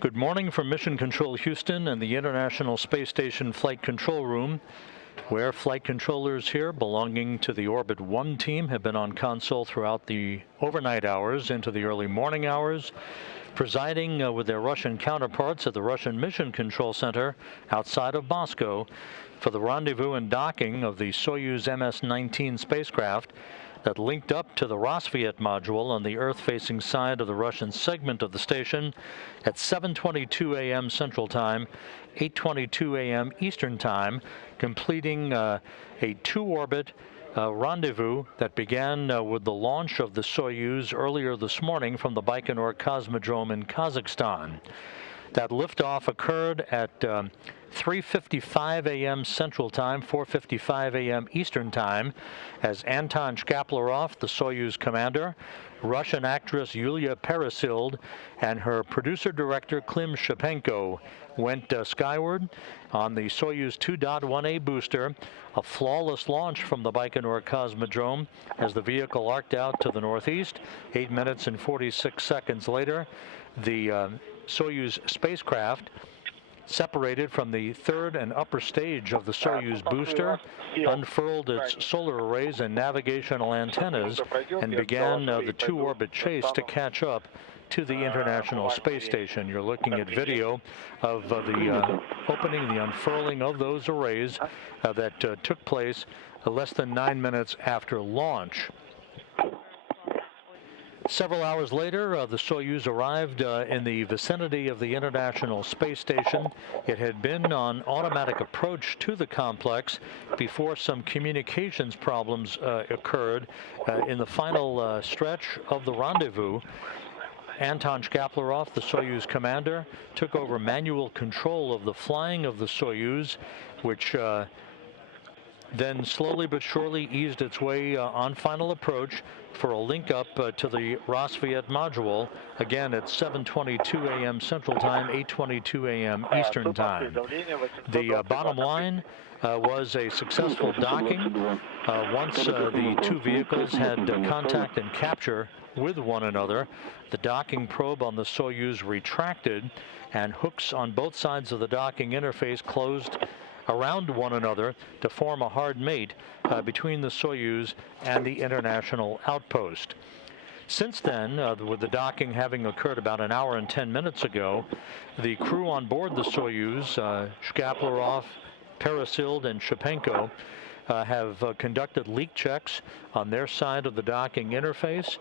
Good morning from Mission Control Houston and the International Space Station Flight Control Room, where flight controllers here belonging to the Orbit 1 team have been on console throughout the overnight hours into the early morning hours, presiding with their Russian counterparts at the Russian Mission Control Center outside of Moscow for the rendezvous and docking of the Soyuz MS-19 spacecraft that linked up to the Roscosmos module on the Earth-facing side of the Russian segment of the station at 7:22 a.m. Central Time, 8:22 a.m. Eastern Time, completing a two-orbit rendezvous that began with the launch of the Soyuz earlier this morning from the Baikonur Cosmodrome in Kazakhstan. That liftoff occurred at 3:55 a.m. Central Time, 4:55 a.m. Eastern Time, as Anton Shkaplerov, the Soyuz commander, Russian actress Yulia Peresild, and her producer-director Klim Shipenko went skyward on the Soyuz 2.1A booster, a flawless launch from the Baikonur Cosmodrome as the vehicle arced out to the northeast. 8 minutes and 46 seconds later, the Soyuz spacecraft separated from the third and upper stage of the Soyuz booster, unfurled its solar arrays and navigational antennas, and began the two-orbit chase to catch up to the International Space Station. You're looking at video of the opening, the unfurling of those arrays that took place less than 9 minutes after launch. Several hours later, the Soyuz arrived in the vicinity of the International Space Station. It had been on automatic approach to the complex before some communications problems occurred in the final stretch of the rendezvous. Anton Shkaplerov, the Soyuz commander, took over manual control of the flying of the Soyuz, which then slowly but surely eased its way on final approach for a link up to the Roscosmos module, again at 7:22 a.m. Central Time, 8:22 a.m. Eastern Time. The bottom line was a successful docking. Once the two vehicles had contact and capture with one another, the docking probe on the Soyuz retracted, and hooks on both sides of the docking interface closed around one another to form a hard mate between the Soyuz and the international outpost. Since then, with the docking having occurred about an hour and 10 minutes ago, the crew on board the Soyuz, Shkaplerov, Peresild, and Shipenko, have conducted leak checks on their side of the docking interface.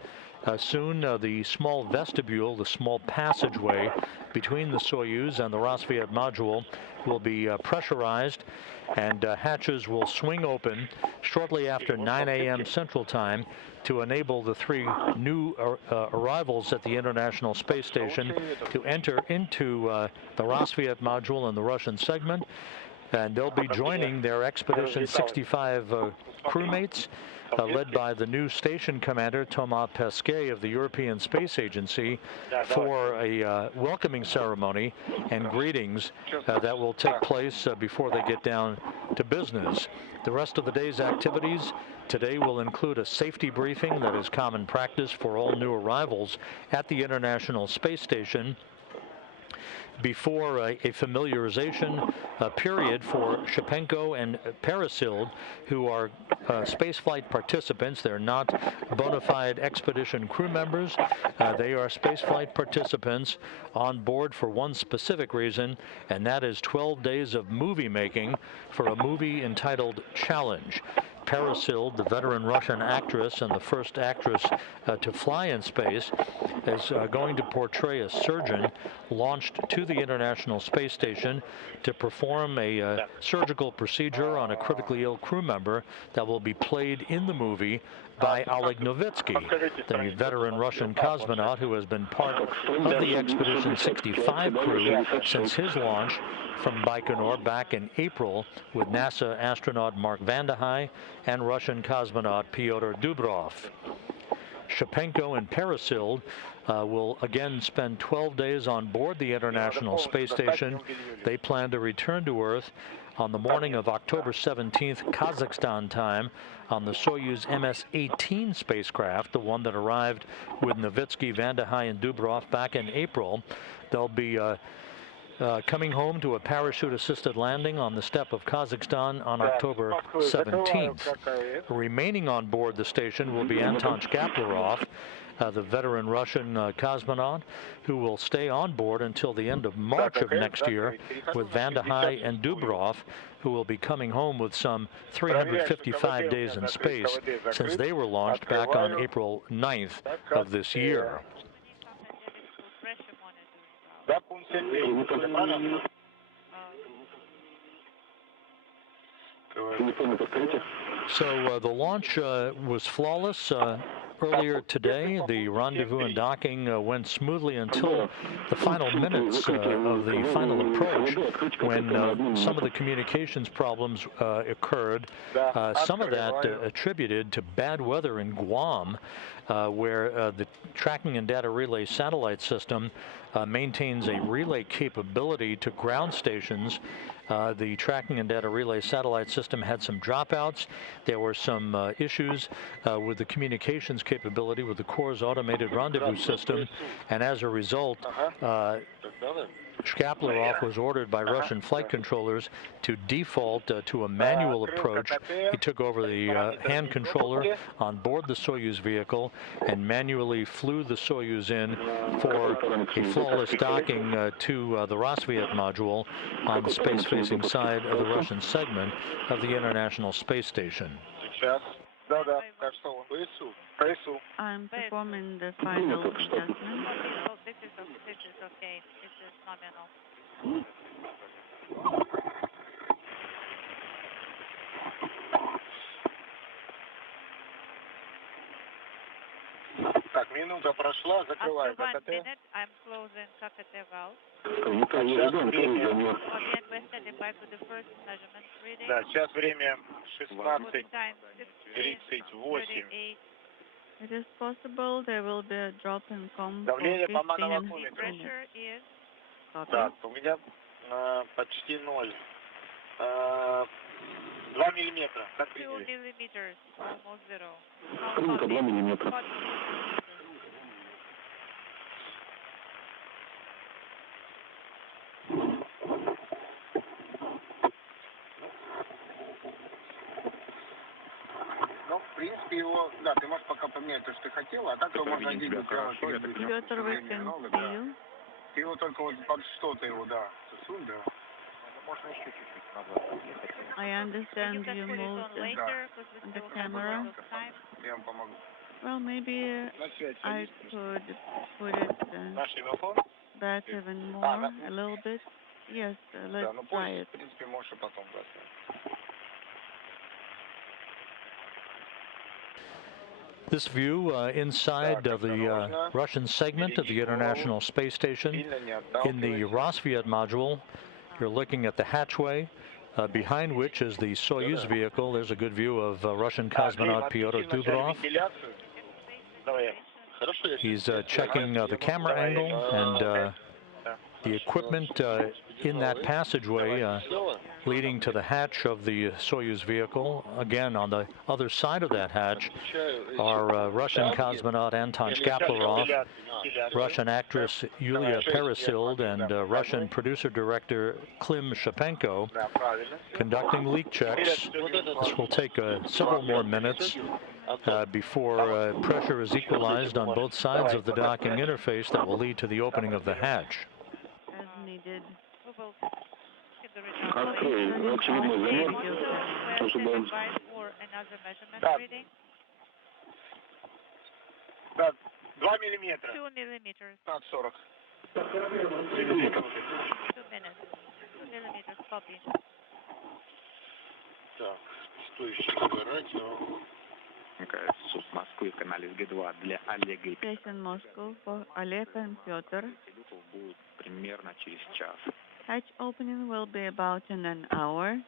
Soon, the small vestibule, the small passageway between the Soyuz and the Roscosmos module will be pressurized, and hatches will swing open shortly after 9 a.m. Central Time to enable the three new arrivals at the International Space Station to enter into the Roscosmos module and the Russian segment. And they'll be joining their Expedition 65 crewmates, led by the new station commander, Thomas Pesquet of the European Space Agency, for a welcoming ceremony and greetings that will take place before they get down to business. The rest of the day's activities today will include a safety briefing that is common practice for all new arrivals at the International Space Station, before a familiarization period for Shipenko and Peresild, who are spaceflight participants. They're not bona fide expedition crew members. They are spaceflight participants on board for one specific reason, and that is 12 days of movie making for a movie entitled Challenge. Peresild, the veteran Russian actress and the first actress to fly in space, is going to portray a surgeon launched to the International Space Station to perform a surgical procedure on a critically ill crew member that will be played in the movie by Oleg Novitskiy, the veteran Russian cosmonaut who has been part of the Expedition 65 crew since his launch from Baikonur back in April with NASA astronaut Mark Vande Hei and Russian cosmonaut Pyotr Dubrov. Shipenko and Peresild will again spend 12 days on board the International Space Station. They plan to return to Earth on the morning of October 17th, Kazakhstan time, on the Soyuz MS-18 spacecraft, the one that arrived with Novitskiy, Van der Heij, and Dubrov back in April. They'll be coming home to a parachute-assisted landing on the steppe of Kazakhstan on October 17th. Remaining on board the station will be Anton Shkaplerov, the veteran Russian cosmonaut, who will stay on board until the end of March of next year, with Van der Heij and Dubrov, who will be coming home with some 355 days in space since they were launched back on April 9th of this year. So the launch was flawless. Earlier today, the rendezvous and docking went smoothly until the final minutes of the final approach, when some of the communications problems occurred. Some of that attributed to bad weather in Guam, where the tracking and data relay satellite system maintains a relay capability to ground stations. The tracking and data relay satellite system had some dropouts. There were some issues with the communications capability with the Corps' automated rendezvous system, and as a result, Shkaplerov was ordered by Russian flight controllers to default to a manual approach. He took over the hand controller on board the Soyuz vehicle and manually flew the Soyuz in for a flawless docking to the Rosviet module on the space-facing side of the Russian segment of the International Space Station. I'm performing the final adjustment. This is okay. This is nominal. Так, минута прошла, закрываю КТТ. I'm closing KTT valve. Да, сейчас время 16:38. It is possible there will be a drop in com. Давление по манометру. Так, у меня почти 0. 2 миллиметра. Как приняли? 2 millimeters, almost zero. 2 миллиметра. Ну, в принципе, его, да, ты можешь пока поменять то, что ты хотел, а так его можно двигать. Петр, we can see you. Ты его только вот под что-то его, да, засунь, да. Можно еще чуть-чуть назад. I understand you moved the camera. Я вам помогу. Well, maybe I could put it back even more, a little bit. Yes, let's try it. В принципе, можешь и потом брать. This view inside of the Russian segment of the International Space Station in the Rosviet module. You're looking at the hatchway, behind which is the Soyuz vehicle. There's a good view of Russian cosmonaut Pyotr Dubrov. He's checking the camera angle and the equipment in that passageway leading to the hatch of the Soyuz vehicle. Again, on the other side of that hatch are Russian cosmonaut Anton Shkaplerov, Russian actress Yulia Peresild, and Russian producer-director Klim Shipenko conducting leak checks. This will take several more minutes before pressure is equalized on both sides of the docking interface that will lead to the opening of the hatch. As needed. Очередной замер. Ожидаем. Да, 2 миллиметра. 2 millimeters. 40. 2 minutes. 2 millimeters, copy. Так, что еще выбирать? Суд Москвы, канале Г2 для Олега и Station Moscow for Oleg and Pyotr. будет примерно через час. Hatch opening will be about in an hour.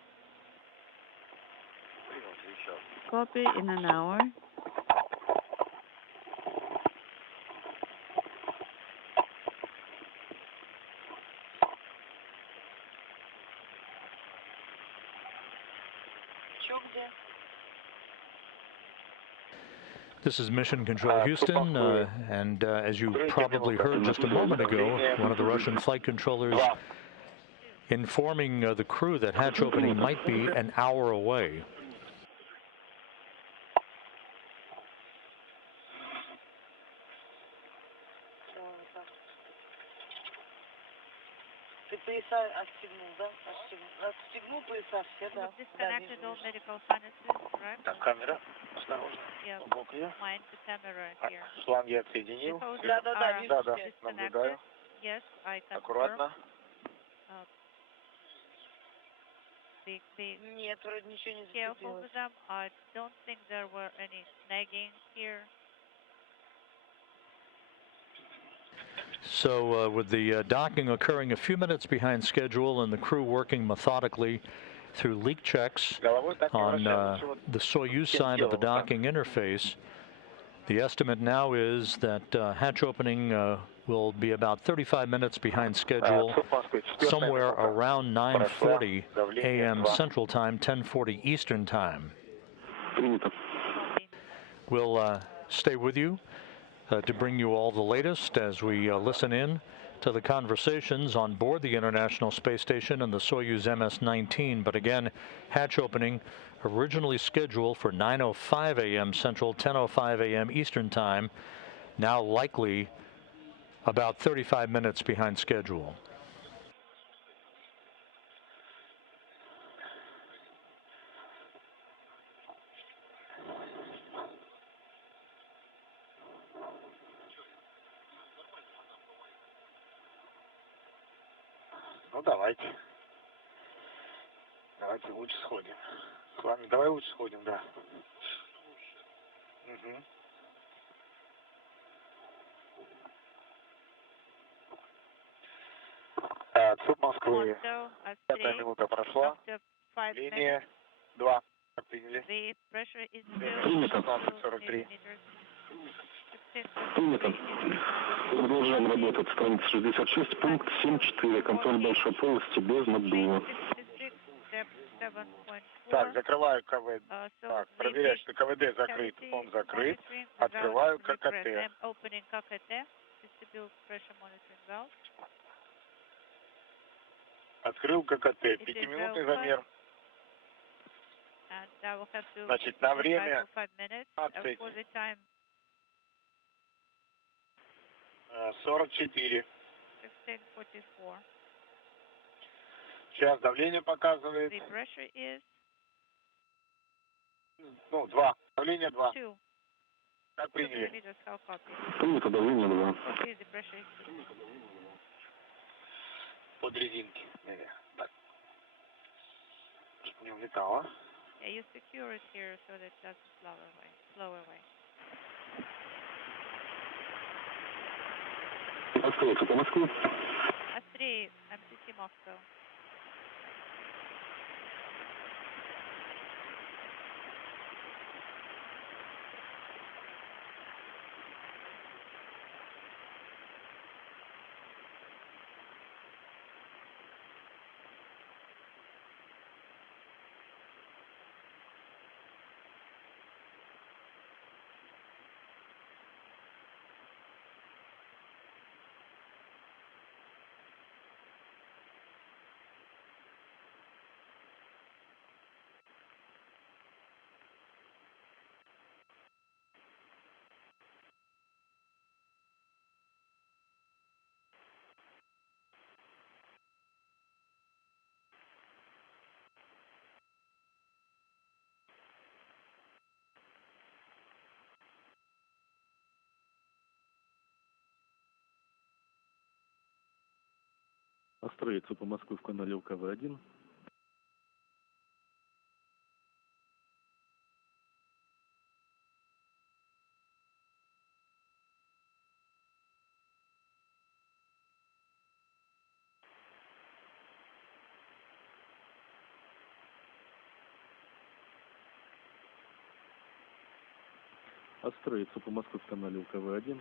Copy in an hour. This is Mission Control Houston, and as you probably heard just a moment ago, one of the Russian flight controllers informing the crew that hatch opening might be an hour away. Disconnected all medical harnesses, right? Так, камера. Осторожно. Yeah. Сбоку я. Mind the camera Так, here. шланги отсоединил. Да, Да, disconnected. наблюдаю. Yes, I confirm. Аккуратно. Be careful with them. I don't think there were any snagging here. So with the docking occurring a few minutes behind schedule and the crew working methodically through leak checks on the Soyuz side of the docking interface, the estimate now is that hatch opening will be about 35 minutes behind schedule, somewhere around 9:40 a.m. Central Time, 10:40 Eastern Time. We'll stay with you to bring you all the latest as we listen in to the conversations on board the International Space Station and the Soyuz MS-19. But again, hatch opening originally scheduled for 9:05 a.m. Central, 10:05 a.m. Eastern Time, now likely about 35 minutes behind schedule. Ну, давайте. Давайте лучше сходим. С вами давай лучше сходим, да. Угу. Цуп Москвы. 5 минута прошла. Линия 2. Приняли. The pressure is Принято. 16:43. Принято. Продолжаем работать. Страница 66, пункт 7.4. Контроль большой полости без наддува. Так, закрываю КВД. Так, проверяю, что КВД закрыт. Он закрыт. Открываю ККТ. Открыл ККТ. 5-минутный замер. Значит, на время 44. Сейчас давление показывает. Ну, 2. Давление 2. Как приняли? Принято, давление 2. Под резинки. Так. Чтобы не улетало. Yeah, you secure it here so that it doesn't flow away. Откройте по Москве. S3, MCC Moscow. Настроиться по Москве в канале УКВ-1. Настроиться по Москве в канале УКВ-1.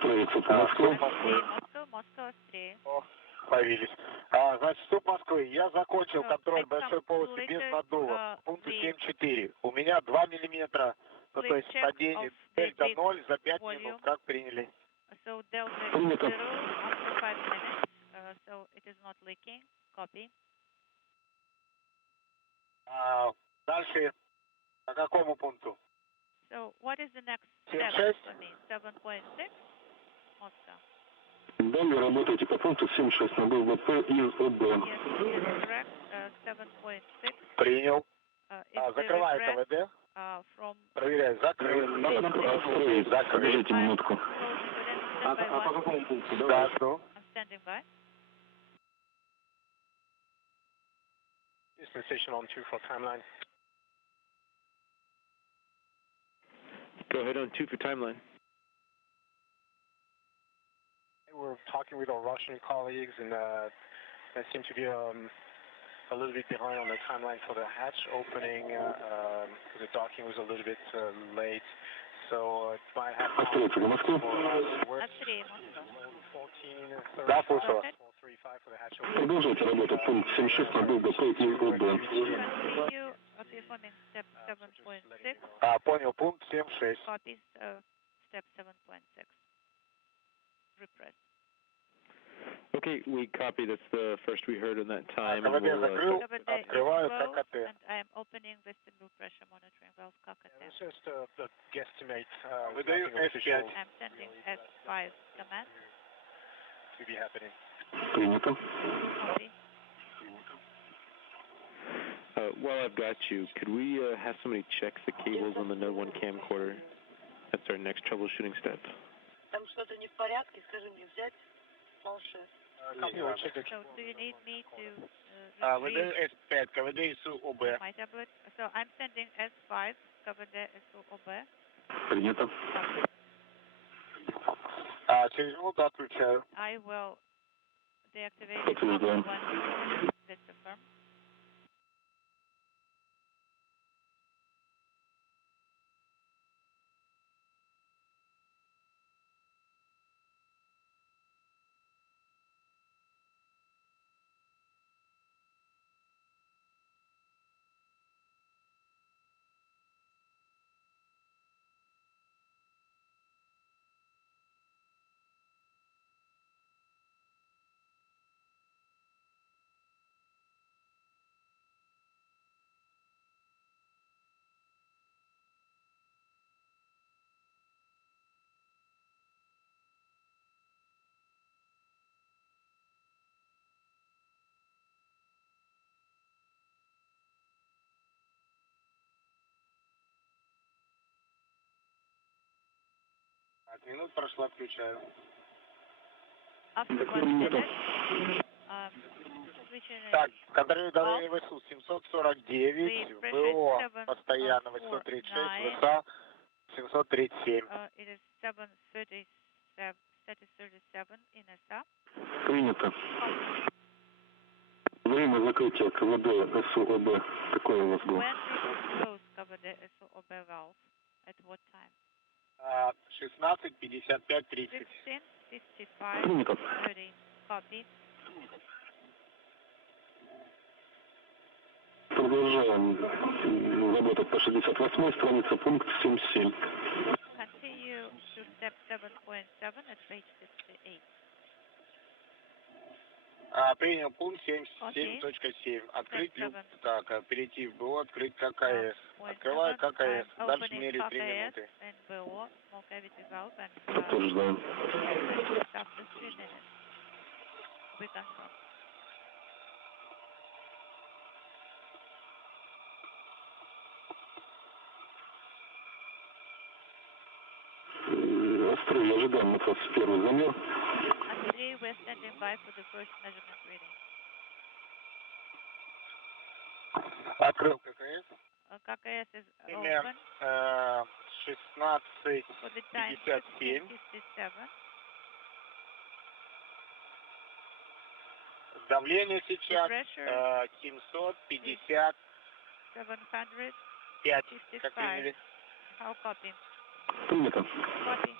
Строится по Москве. Москва, Австрия. Появились. Значит, вступ Москвы. Я закончил контроль большой полости без наддува. Пункт 7.4. У меня 2 миллиметра. Ну, то есть падение дельта 0 за 5 минут. Как приняли? So delta is 0 after 5 minutes. So it is not leaking. Copy. Дальше по какому пункту? So what is the next step for me? 7.6. Moscow. Далее работайте по пункту 7.6 на БВП из ОБ. Yes, correct. 7.6. Принял. Закрываю КВД. Проверяю. Закрыл. Подождите минутку. А по какому пункту? Да, что? I'm standing by. Dispensation on 2 for timeline. Go ahead on 2 for timeline. We're talking with our Russian colleagues, and they seem to be a little bit behind on the timeline for the hatch opening. The docking was a little bit late, so it might have to for us. Да, слушаю. 435 for the hatch opening. Продолжайте работать пункт 7.6 на БВП из ОБ. Continue performing step 7.6. Понял. Пункт 7.6. Copies step 7.6. Repress. Okay, we copy. That's the first we heard in that time. КВД закрыл. Открываю And ККТ. I am opening vestibule pressure monitoring valve KKT. It's just a guesstimate. Выдаю F5. I'm sending S5 command. To be happening. Принято. Copy. While I've got you, could we have somebody check the cables on the Node 1 camcorder? That's our next troubleshooting step. Там что-то не в порядке, скажи мне, взять планшет. So do you need me to Выдаю S5. КВД ИСУ ОБ. my tablet? So I'm sending S5 KVD SOB. Принято. Через минуту отключаю. I will deactivate it Подтверждаем. when that's confirmed. Минут прошла, включаю. After 1 minute, switching Так, контролирую давление ВСУ 749, ВО постоянно 836, ВСА 737. It is 737 in SA. Принято. Время закрытия КВД СУОБ. Какое у вас было? When did you close KVD SOB valve? At what time? 16:55:30. 16:55:30. Copy. Продолжаем работать по 68-й странице, пункт 7.7. Continue to step 7.7 at page 68. Принял пункт 7.7. Открыть люк. Так, перейти в БО, открыть ККС. Открываю ККС. Дальше меряю 3 минуты. Подтверждаем. After 3 minutes. We confirm. Острый, ожидаем от вас первый замер. Андрей, we're standing by for the first measurement reading. Открыл ККС. KKS is Время open. 16:57. Давление сейчас 755. 755. Как приняли? How copy? Принято. Copy.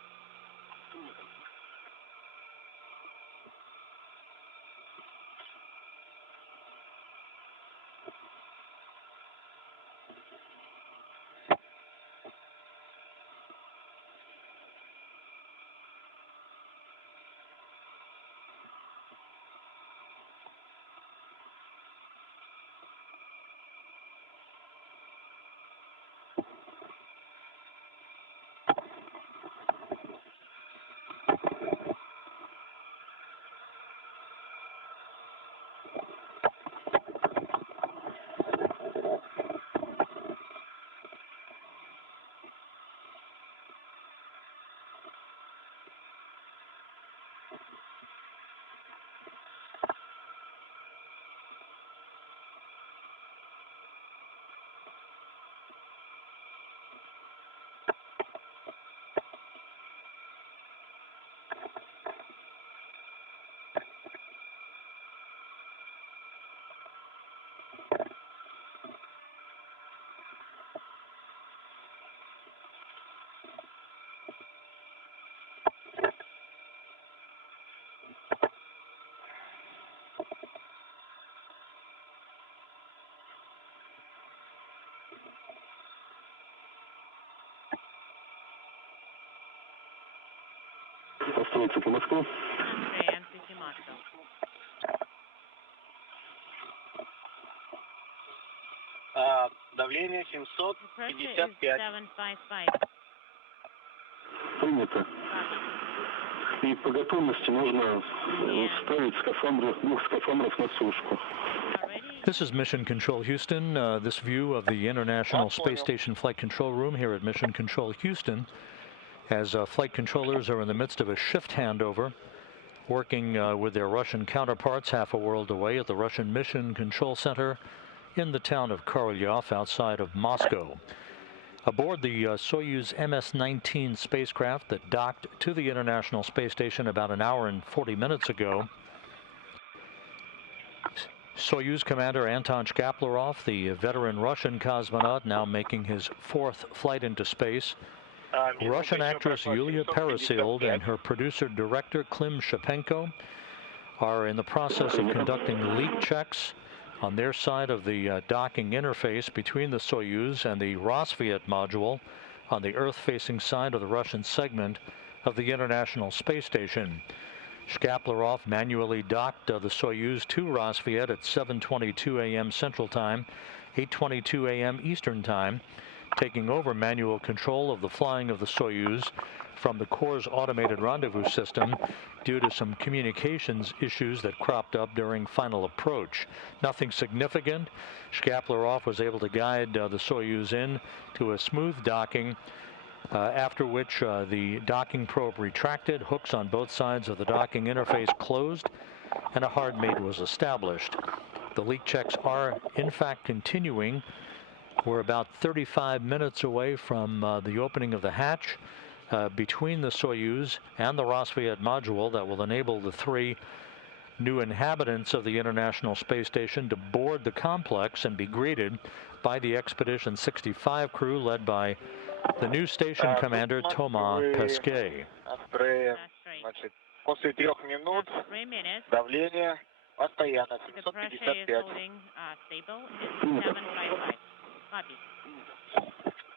Построиться по Москву. Давление 755. Принято. И по готовности можно ставить двух скафандров на сушку. This is Mission Control Houston. This view of the International Space Station Flight Control Room here at Mission Control Houston, as flight controllers are in the midst of a shift handover, working with their Russian counterparts half a world away at the Russian Mission Control Center in the town of Korolyov outside of Moscow. Aboard the Soyuz MS-19 spacecraft that docked to the International Space Station about an hour and 40 minutes ago, Soyuz Commander Anton Shkaplerov, the veteran Russian cosmonaut now making his fourth flight into space, Russian actress Yulia Peresild and her producer-director Klim Shipenko are in the process of conducting leak checks on their side of the docking interface between the Soyuz and the Rosviet module on the Earth-facing side of the Russian segment of the International Space Station. Shkaplerov manually docked the Soyuz to Rosviet at 7:22 a.m. Central Time, 8:22 a.m. Eastern Time, taking over manual control of the flying of the Soyuz from the Corps' automated rendezvous system due to some communications issues that cropped up during final approach. Nothing significant. Shkaplerov was able to guide the Soyuz in to a smooth docking, after which the docking probe retracted, hooks on both sides of the docking interface closed, and a hard mate was established. The leak checks are in fact continuing. We're about 35 minutes away from the opening of the hatch between the Soyuz and the Rosviet module that will enable the three new inhabitants of the International Space Station to board the complex and be greeted by the Expedition 65 crew led by the new station commander Thomas Pesquet. После 3 минут давление постоянно 755.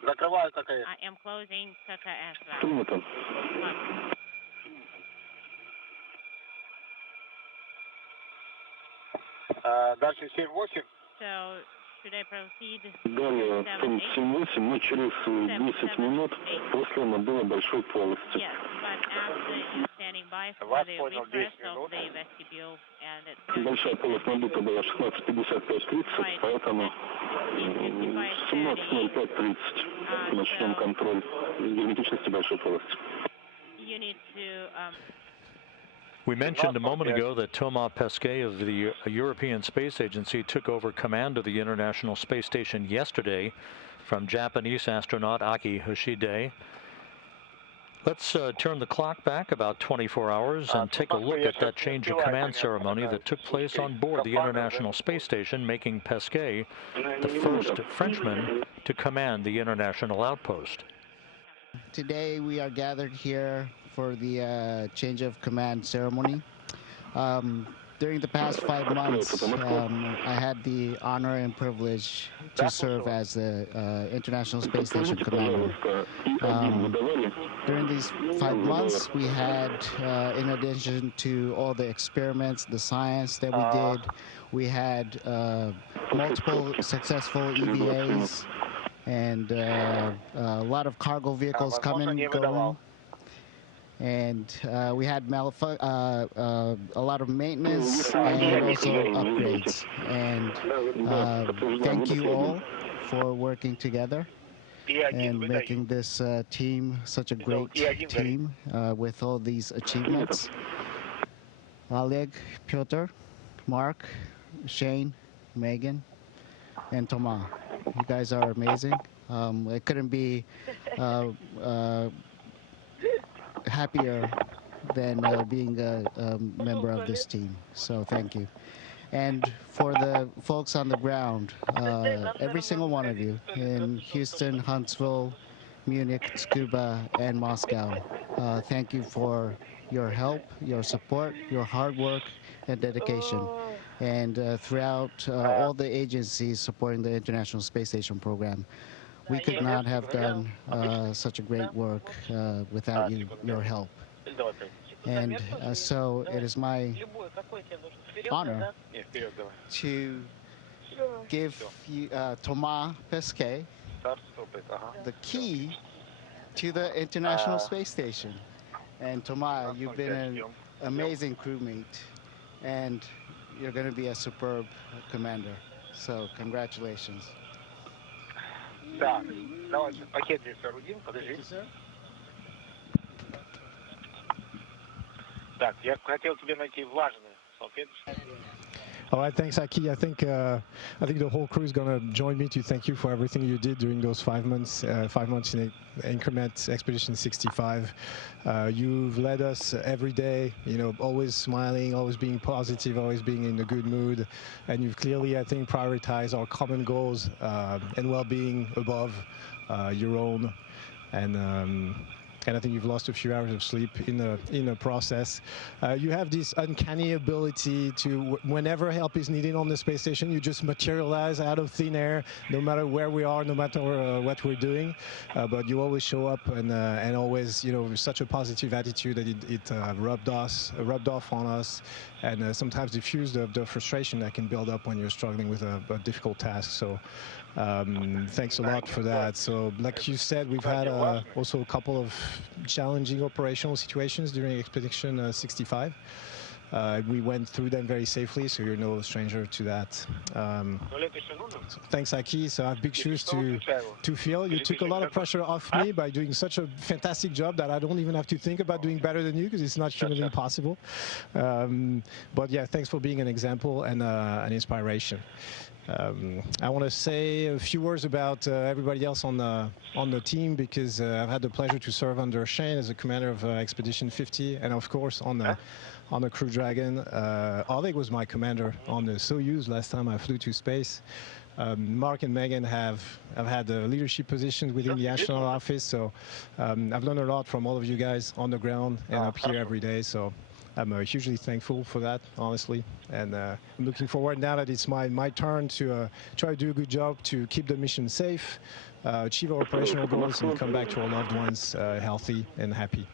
Закрываю ККС. I am closing KKS. Дальше 7-8. So, should I proceed? Далее, 7-8, но через 10 минут после набора большой полости. Yes, but after you standing by for the refresh of the vestibule and it's Большая полость набита была 16:55:30, поэтому 17:05:30 начнем контроль герметичности большой полости. You need to We mentioned a moment ago that Thomas Pesquet of the European Space Agency took over command of the International Space Station yesterday from Japanese astronaut Aki Hoshide. Let's turn the clock back about 24 hours and take a look at that change of command ceremony that took place on board the International Space Station, making Pesquet the first Frenchman to command the international outpost. Today we are gathered here for the change of command ceremony. During the past 5 months, I had the honor and privilege to serve as the International Space Station commander. During these 5 months, we had, in addition to all the experiments, the science that we did, we had multiple successful EVAs and a lot of cargo vehicles coming and going. And we had a lot of maintenance and also upgrades. And thank you all for working together and making this team such a great team with all these achievements. Oleg, Pyotr, Mark, Shane, Megan, and Thomas. You guys are amazing. I couldn't be happier than being a member of this team. So thank you. And for the folks on the ground, every single one of you in Houston, Huntsville, Munich, Tsukuba, and Moscow, thank you for your help, your support, your hard work, and dedication. And throughout all the agencies supporting the International Space Station program, we could not have done such a great work without your help. And so it is my honor to give Thomas Pesquet the key to the International Space Station. And Thomas, you've been an amazing crewmate, and you're going to be a superb commander. So congratulations. Да, давайте пакет здесь соорудим, подожди. Так, я хотел тебе найти влажные салфеточки. All right, thanks, Aki. I think the whole crew is going to join me to thank you for everything you did during those 5 months in increment Expedition 65. You've led us every day, you know, always smiling, always being positive, always being in a good mood, and you've clearly, I think, prioritized our common goals and well-being above your own. And I think you've lost a few hours of sleep in the process. You have this uncanny ability to, whenever help is needed on the space station, you just materialize out of thin air, no matter where we are, no matter what we're doing. But you always show up and always, you know, with such a positive attitude that it rubbed off on us, and sometimes diffused the frustration that can build up when you're struggling with a difficult task. So thanks a lot for that. So like you said, we've had also a couple of challenging operational situations during Expedition 65. We went through them very safely, so you're no stranger to that. So thanks, Aki. So I have big shoes to fill. You took a lot of pressure off me by doing such a fantastic job that I don't even have to think about doing better than you, because it's not humanly possible. But yeah, thanks for being an example and an inspiration. I want to say a few words about everybody else on the team, because I've had the pleasure to serve under Shane as a commander of Expedition 50, and of course on the Crew Dragon. Oleg was my commander on the Soyuz last time I flew to space. Mark and Megan have had leadership positions within the astronaut office, so I've learned a lot from all of you guys on the ground and up here every day. So I'm hugely thankful for that, honestly, and I'm looking forward now that it's my turn to try to do a good job to keep the mission safe, achieve our operational goals, and come back to our loved ones healthy and happy.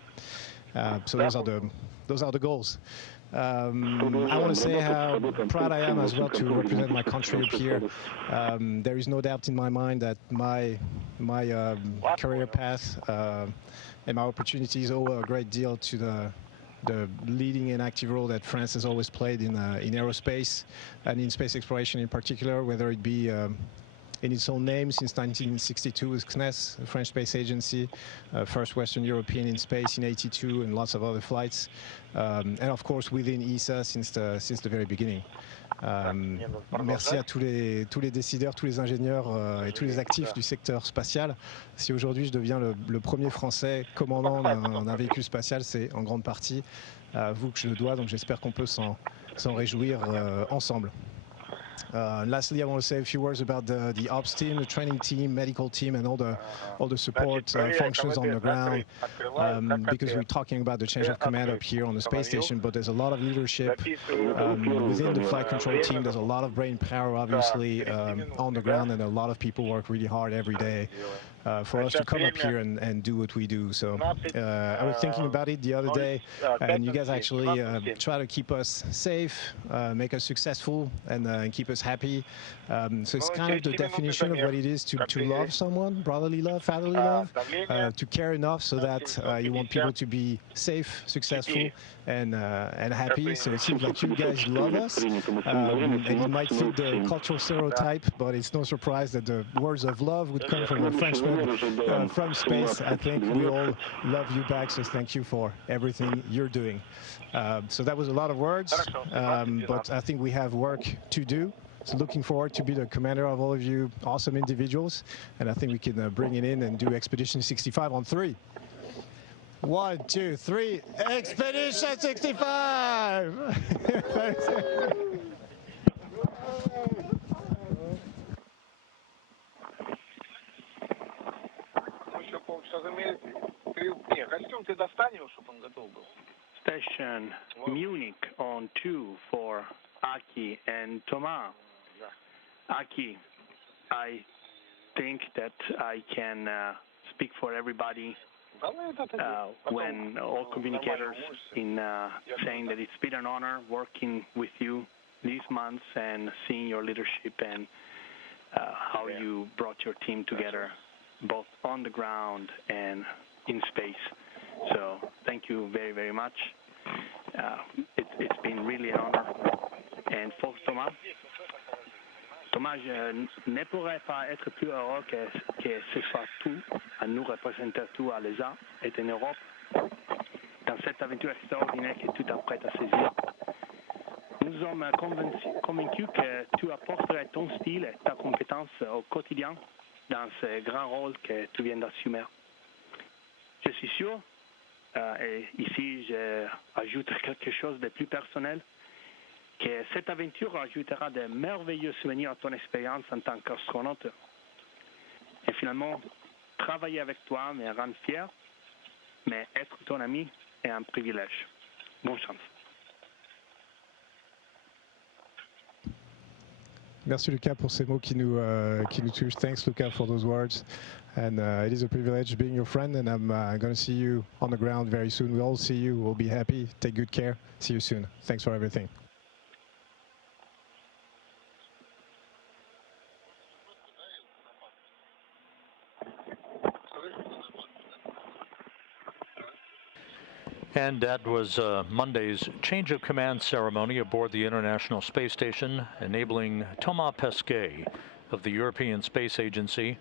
So those are the goals. I want to say how proud I am as well to represent my country up here. There is no doubt in my mind that my career path and my opportunities owe a great deal to the leading and active role that France has always played in aerospace and in space exploration in particular, whether it be in its own name since 1962 with CNES, the French Space Agency, first Western European in space in '82, and lots of other flights, and of course within ESA since the very beginning. Merci à tous les décideurs, tous les ingénieurs et tous les actifs du secteur spatial. Si aujourd'hui je deviens le premier Français commandant d'un véhicule spatial, c'est en grande partie à vous que je le dois, donc j'espère qu'on peut s'en réjouir ensemble. Lastly, I want to say a few words about the ops team, the training team, medical team, and all the support functions on the ground. Because we're talking about the change of command up here on the space station, but there's a lot of leadership within the flight control team. There's a lot of brain power, obviously, on the ground, and a lot of people work really hard every day for us to come up here and do what we do. So I was thinking about it the other day, and you guys actually try to keep us safe, make us successful, and keep us happy. So it's kind of the definition of what it is to love someone, brotherly love, fatherly love, to care enough so that you want people to be safe, successful, and happy. So it seems like you guys love us, and it might fit the cultural stereotype, but it's no surprise that the words of love would come from a Frenchman from space. I think we all love you back, so thank you for everything you're doing. So that was a lot of words, but I think we have work to do. So looking forward to be the commander of all of you awesome individuals, and I think we can bring it in and do Expedition 65 on 3. 1, 2, 3, Expedition 65! Station Munich on 2 for Aki and Thomas. Aki, I think that I can speak for everybody when all communicators in saying that it's been an honor working with you these months and seeing your leadership and how you brought your team together, both on the ground and in space. So thank you very, very much. It's been really an honor. And for Thomas, je ne pourrais pas être plus heureux que ce soit tout, à nous représenter tout à l'ESA et en Europe, dans cette aventure extraordinaire que tu t'apprêtes à saisir. Nous sommes convaincus que tu apporterais ton style et ta compétence au quotidien dans ce grand rôle que tu viens d'assumer. Je suis sûr, et ici j'ajoute quelque chose de plus personnel, que cette aventure ajoutera de merveilleux souvenirs à ton expérience en tant qu'astronaute. Et finalement, travailler avec toi me rend fier, mais être ton ami est un privilège. Bonne chance. Merci Lucas pour ces mots qui nous touchent. Thanks Lucas for those words. And it is a privilege being your friend, and I'm going to see you on the ground very soon. We'll all see you. We'll be happy. Take good care. See you soon. Thanks for everything. And that was Monday's change of command ceremony aboard the International Space Station, enabling Thomas Pesquet of the European Space Agency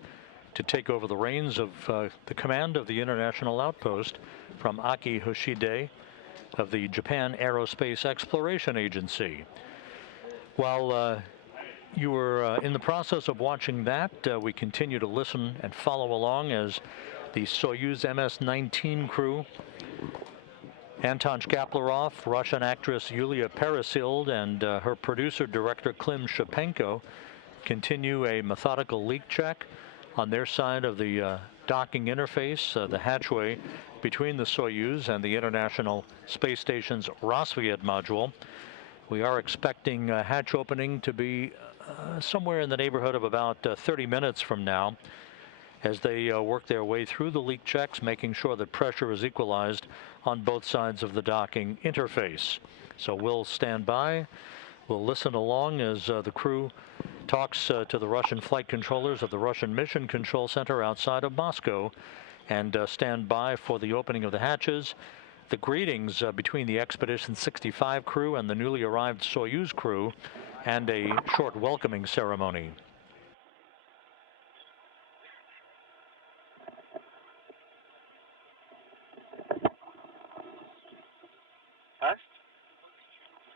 to take over the reins of the command of the International Outpost from Aki Hoshide of the Japan Aerospace Exploration Agency. While you were in the process of watching that, we continue to listen and follow along as the Soyuz MS-19 crew, Anton Shkaplerov, Russian actress Yulia Peresild, and her producer-director Klim Shipenko continue a methodical leak check on their side of the docking interface, the hatchway between the Soyuz and the International Space Station's Rassvet module. We are expecting hatch opening to be somewhere in the neighborhood of about 30 minutes from now, as they work their way through the leak checks, making sure that pressure is equalized on both sides of the docking interface. So we'll stand by. We'll listen along as the crew talks to the Russian flight controllers of the Russian Mission Control Center outside of Moscow, and stand by for the opening of the hatches, the greetings between the Expedition 65 crew and the newly arrived Soyuz crew, and a short welcoming ceremony.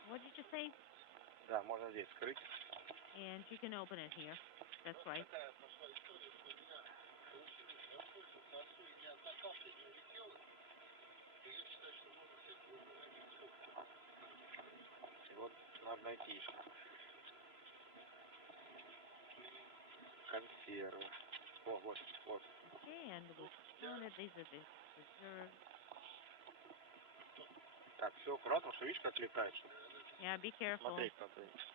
What did you say? Да, можно здесь скрыть. And you can open it here. That's right. Вот надо найти консервы. Вот. Okay, and we'll count it. These are the reserves. Так, все аккуратно, что видишь, как летает. Yeah, be careful. Смотри.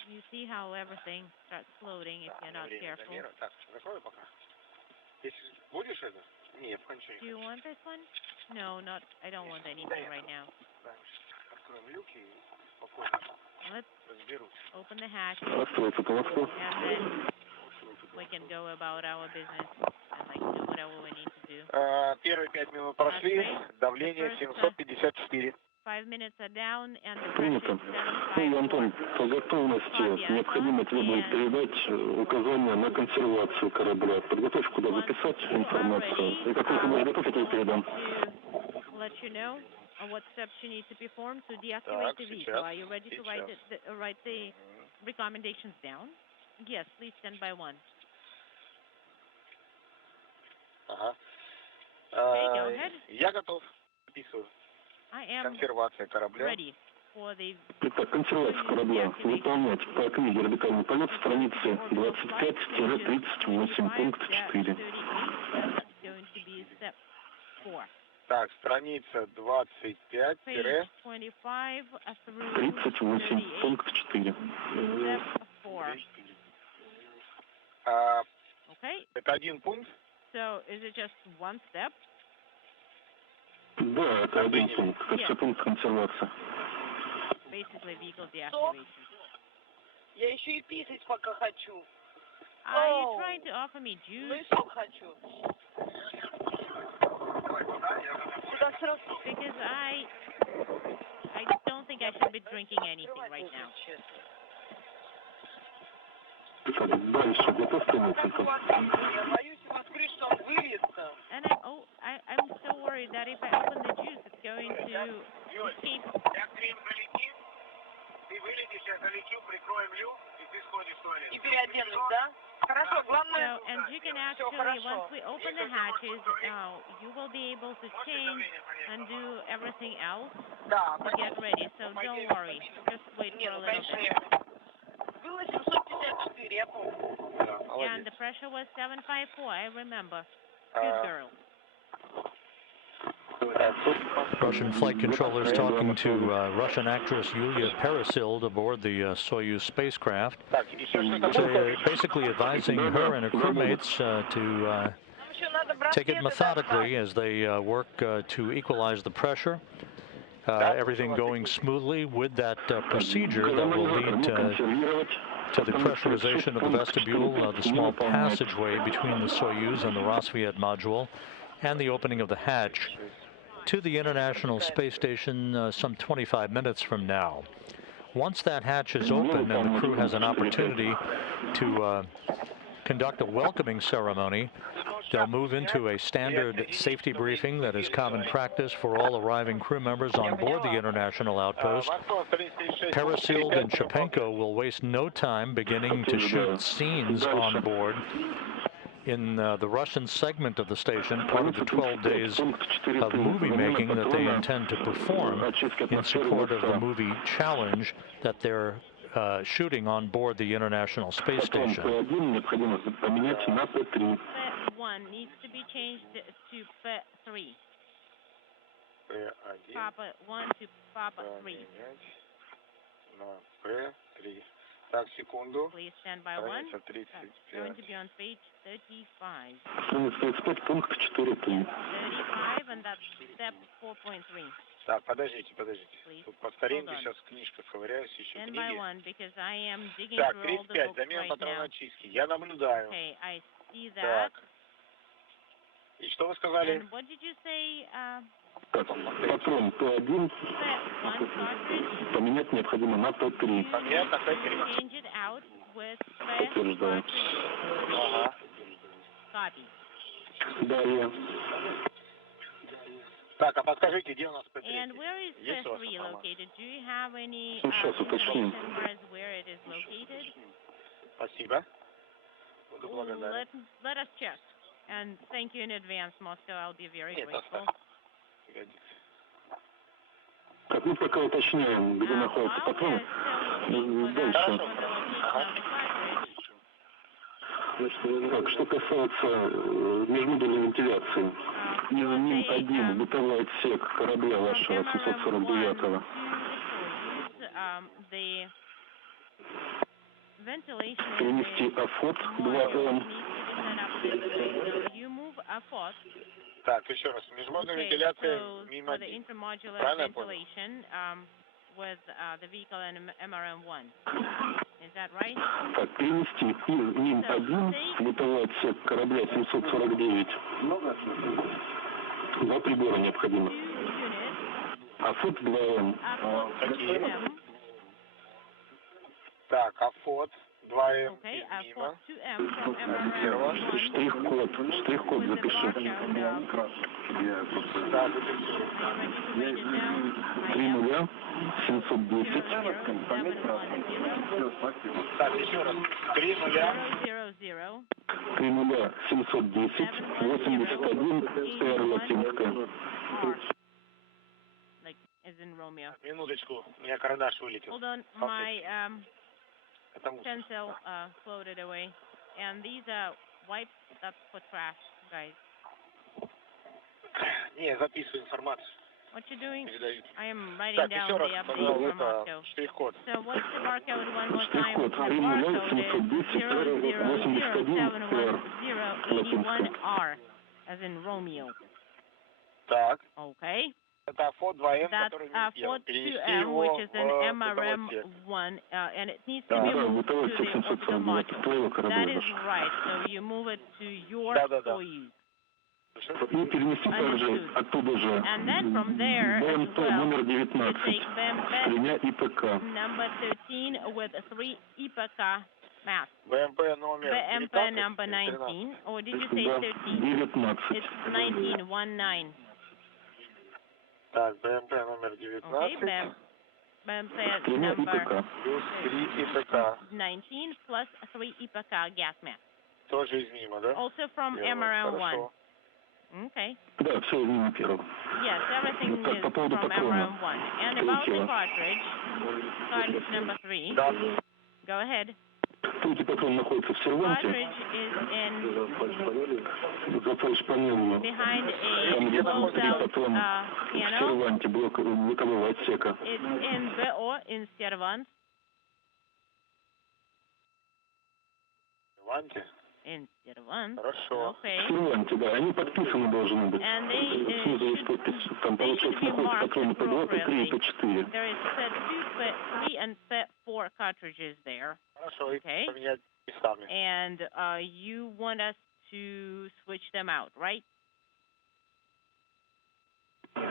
You see how everything starts floating if you're not careful. Так, закрою пока. Do you want this one? No, not. I don't want anything right now. Let's open the hatch, and then we can go about our business and do whatever we need to do. Первые 5 минут прошли, давление 754. 5 minutes are down, and the pressure is 754. Антон, по готовности необходимо требует передать указания на консервацию корабля. Подготовь, куда записать информацию. И как только будешь готов, я тебе передам. Let you know what steps you need to perform to deactivate the vehicle. Are you ready to write the recommendations down? Yes, please stand by one. Ага. Okay, go ahead. Я готов. Записываю. I am Консервация корабля. ready for the... Итак, консервация корабля. Выполнять по книге «Радикальный полет» страницы 25-38, пункт 4. Going to be step 4. Так, страница 25 38, пункт 4. Step 4. Okay. Это один пункт? So, is it just one step? Да, это один пункт. Это пункт консервации. Basically, vehicle deactivation. Я еще и писать пока хочу. Are you trying to offer me juice? Ну и сок хочу. Because I don't think I should be drinking anything right now. Дальше готов принять? Я боюсь его открыть, что он выльется. And I'm so worried that if I open the juice, it's going to escape. И переоденусь, да? Хорошо, главное... So, and you can actually, once we open the hatches, you will be able to change and do everything else to get ready. So don't worry, just wait for a little bit. Было 754, я помню. And the pressure was 754, I remember. Good girl. Russian flight controllers talking to Russian actress Yulia Peresild aboard the Soyuz spacecraft, basically advising her and her crewmates to take it methodically as they work to equalize the pressure. Everything going smoothly with that procedure that will lead to the pressurization of the vestibule, the small passageway between the Soyuz and the Rosviet module, and the opening of the hatch to the International Space Station some 25 minutes from now. Once that hatch is open and the crew has an opportunity to conduct a welcoming ceremony, they'll move into a standard safety briefing that is common practice for all arriving crew members on board the International Outpost. Peresild and Shipenko will waste no time beginning to shoot scenes on board in the Russian segment of the station, part of the 12 days of movie making that they intend to perform in support of the movie challenge that they're shooting on board the International Space Station. P1 needs to be changed to P3. Papa 1 to Papa 3. Так, секунду. Please stand by one. Going to be on page 35. 35, and that's step 4.3. Так, подождите. Тут по старинке сейчас в книжках ковыряюсь, еще Stand книги. by one, because I am digging Так, through all the 35, books замена right патронной now. очистки. Я наблюдаю. Okay, I see that. Так. И что вы сказали? And what did you say? Патрон П1 поменять необходимо на П3. Поменять на П3. Change it out with Подтверждаю. Ага. Copy. Далее. Так, а подскажите, где у нас П3? And where is Есть у вас P3 информация? located? Do you have any Сейчас уточним. information as where it is located? Спасибо. Буду благодарен. Let us check. And thank you in advance, Moscow. I'll be very grateful. Так, мы пока уточняем, где находятся патроны. Дальше. Значит, так, что касается межмодульной вентиляции. Из МИН-1 бытовой отсек корабля вашего 749-го. Перенести АФОТ 2М So you move a foot. Так, еще раз. Межмодульная вентиляция мимо the intermodular ventilation with the vehicle and MRM-1. Is that right? Так, перенести из МИМ-1 летовой отсек корабля 749. Два прибора необходимо. АФОТ 2М. Какие? Так, АФОТ 2М из МИМа. Штрих-код запиши. Да, запишу. 3 710. Так, еще раз. 3 710 81 Р латинская. Like as in Romeo. Минуточку, у меня карандаш вылетел. Hold on, my pencil floated away, and these wipes up for trash, guys. Не, я записываю информацию. What you doing? Передаю. I am writing down the update from Moscow. Штрих-код. So what's the barcode one more time? Штрих-код The 3 barcode is 710 0007181R, as in Romeo. Так. Okay. Это АФОТ 2М, That's который не сделан. AFOT 2M, which is an MRM-1, and it needs to be moved to the orbital module. That is right. So you move it to your Soyuz. И перенести также оттуда же БМП номер 19 с 3 ИПК. Number 13 with 3 ИПК mass. БМП number 19, or did you say 13? 19. It's 19, 19. Так, БМП номер 19. BMP number плюс 3 ИПК. 19 plus 3 ИПК gas mass. Тоже из МИМа, да? Also from MRM-1. Okay. Да, все из МИМа первого. Yes, everything is по поводу from патрона. MRM-1. And about the cartridge number 3. Да. Go ahead. Третий патрон находится в серванте. Cartridge is in За фальш-панелью. behind Там, где a находится патрон в panel. серванте бокового отсека. It's in BO, in servant. Серванте? In servant. Хорошо. Okay. В серванте, да. Они подписаны должны быть. And they Снизу есть подпись. Там, получается, находятся патроны П2, П3 и П4. There is P2, P3, and P4 cartridges there. Хорошо. Okay. Поменять местами. And you want us to switch them out, right?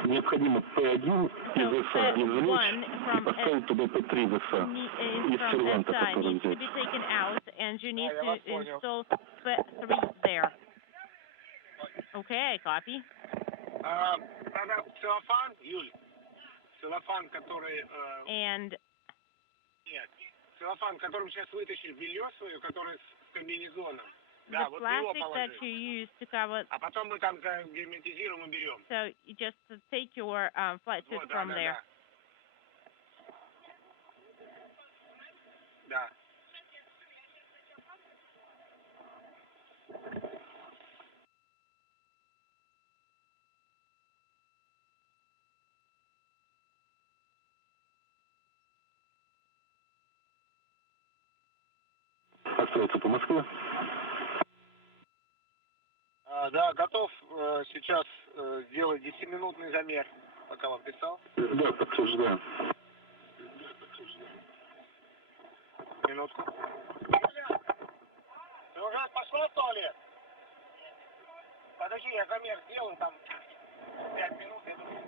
Необходимо P1 из СА извлечь и поставить туда P3 в СА из серванта, который needs to взять. be taken out, and you need to install P3 there. Okay, I copy. Тогда целлофан, Юль, целлофан, который... And... Нет, целлофан, который мы сейчас вытащили, белье свое, которое с комбинезоном. The plastic that you use to cover. А потом мы там герметизируем и берем. So you just take your flight suit from there. Да. Остается по Москве. Да, готов сейчас сделать 10-минутный замер, пока вам писал. Да, подтверждаю. Минутку. Ты уже пошла в туалет? Подожди, я замер сделаю, там 5 минут, я думаю.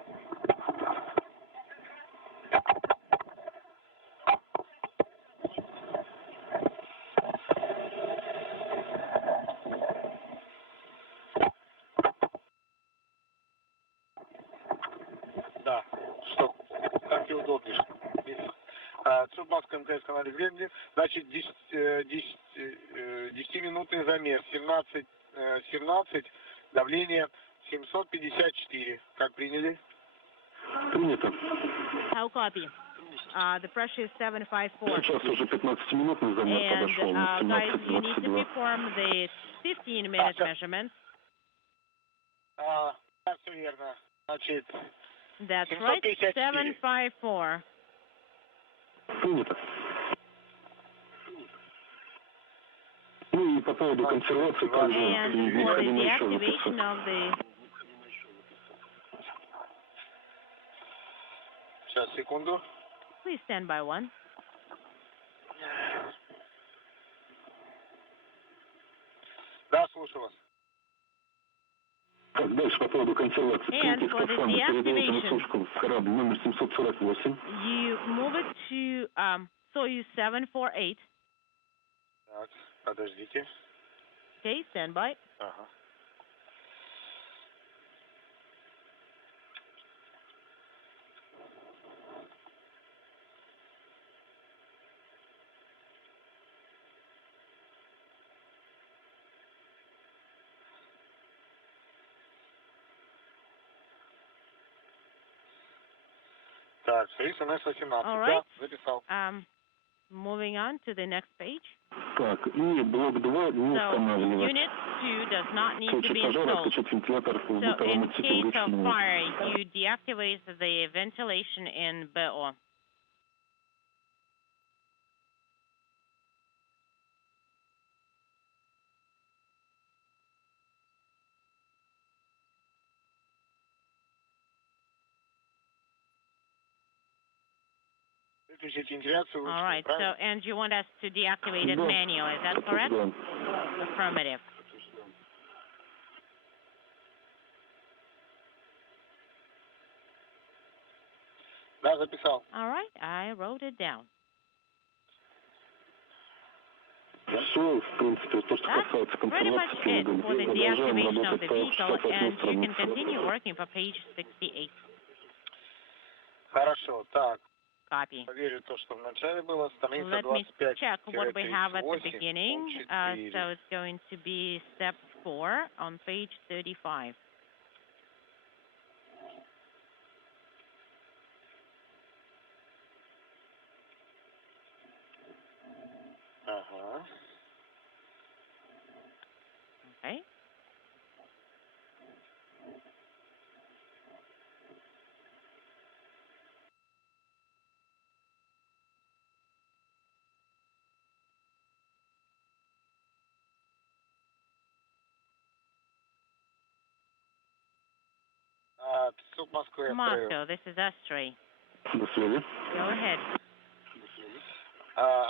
Да, что? Как тебе удобнее? Субмаска МКС канале времени. Значит, 10-минутный замер. 17, давление 754. Как приняли? Принято. How copy? The pressure is 754. Сейчас уже 15-минутный замер подошел. And guys, you need to perform the 15-minute measurement. Да, все верно. Значит, That's right, 754. Принято. И Ну и по поводу консервации, как же, And for the необходимо еще deactivation записать. of the... Сейчас, секунду. Please stand by one. Да, слушаю вас. Так, дальше по поводу консервации. And Скиньте for the скафандр, передаете на deactivation, сушку в корабль номер 748. you move it to Soyuz 748. Так, подождите. Okay, stand by. Ага. Так, Soyuz MS-19. All Да, right. записал. Moving on to the next page. Так, и блок 2 не So, устанавливать. Unit 2 does not В need to случае be пожара installed. отключить вентилятор в So, бытовом in отсеке case of вручную. fire, you deactivate the ventilation in BO. Выключить вентиляцию All вручную, right. So, правильно? and you want us to deactivate it Да. manually. Is that correct? Да. Affirmative. Да, записал. All right. I wrote it down. Все, в принципе, то, что касается That's pretty much консервации, it for the продолжаем deactivation of работать the по vehicle, 68 and you can странице. continue working for page 68. Хорошо, так. Copy. Проверю то, что в начале было. Страница Let me check what we have at the 25-38, beginning. пункт 4. So it's going to be step 4 on page 35. Ага. Okay. Суд Москвы. Moscow, this is S3. До связи. Go ahead.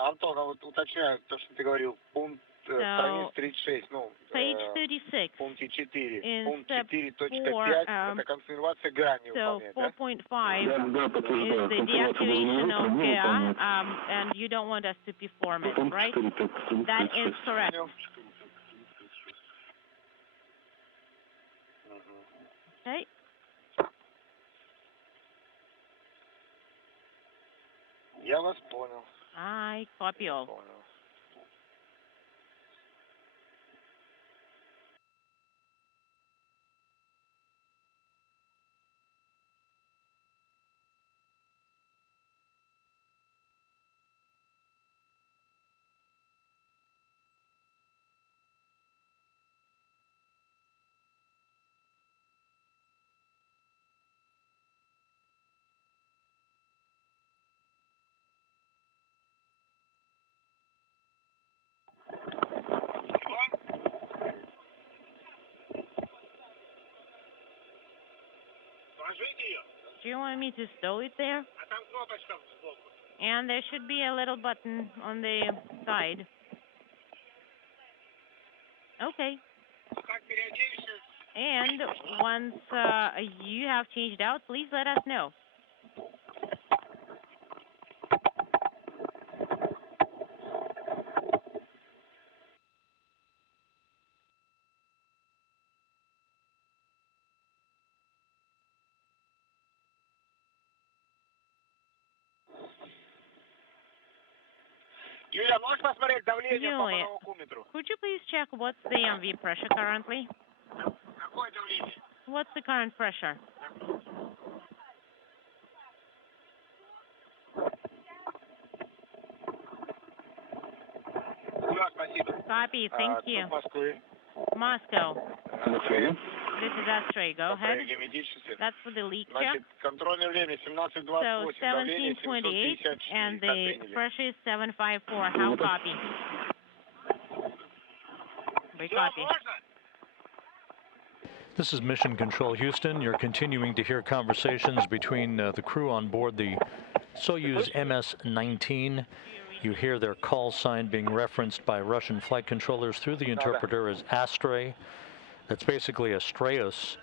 Антон, а вот уточняю то, что ты говорил, пункт страниц 36, ну, Page 36. пункте 4. In Пункт step 4.5 это консервация грани So выполнять, да? 4.5 Да, подтверждаю. is the Консервацию deactivation должны of не GA, выполнять. and you don't want us to perform it, Пункт right? 4, так, пункт That is 36. correct. Okay. Я вас понял. I copy all. Понял. Do you want me to stow it there? And there should be a little button on the side. Okay. And once you have changed out, please let us know. Юля, можешь посмотреть давление по Юлия, барометру? could you please check what's the MV pressure currently? Какое давление? What's the current pressure? Да, спасибо. Copy, thank you. Суд Москвы. Moscow, До связи. this is Astray. Go ahead. Геометрически. That's for the leak check. Значит, контрольное время So 17:28, давление 1728, 754. and Как the приняли? pressure is 754. How copy? We copy. This is Mission Control Houston. You're continuing to hear conversations between the crew on board the Soyuz MS-19. You hear their call sign being referenced by Russian flight controllers through the interpreter as Astray. That's basically Astraeus,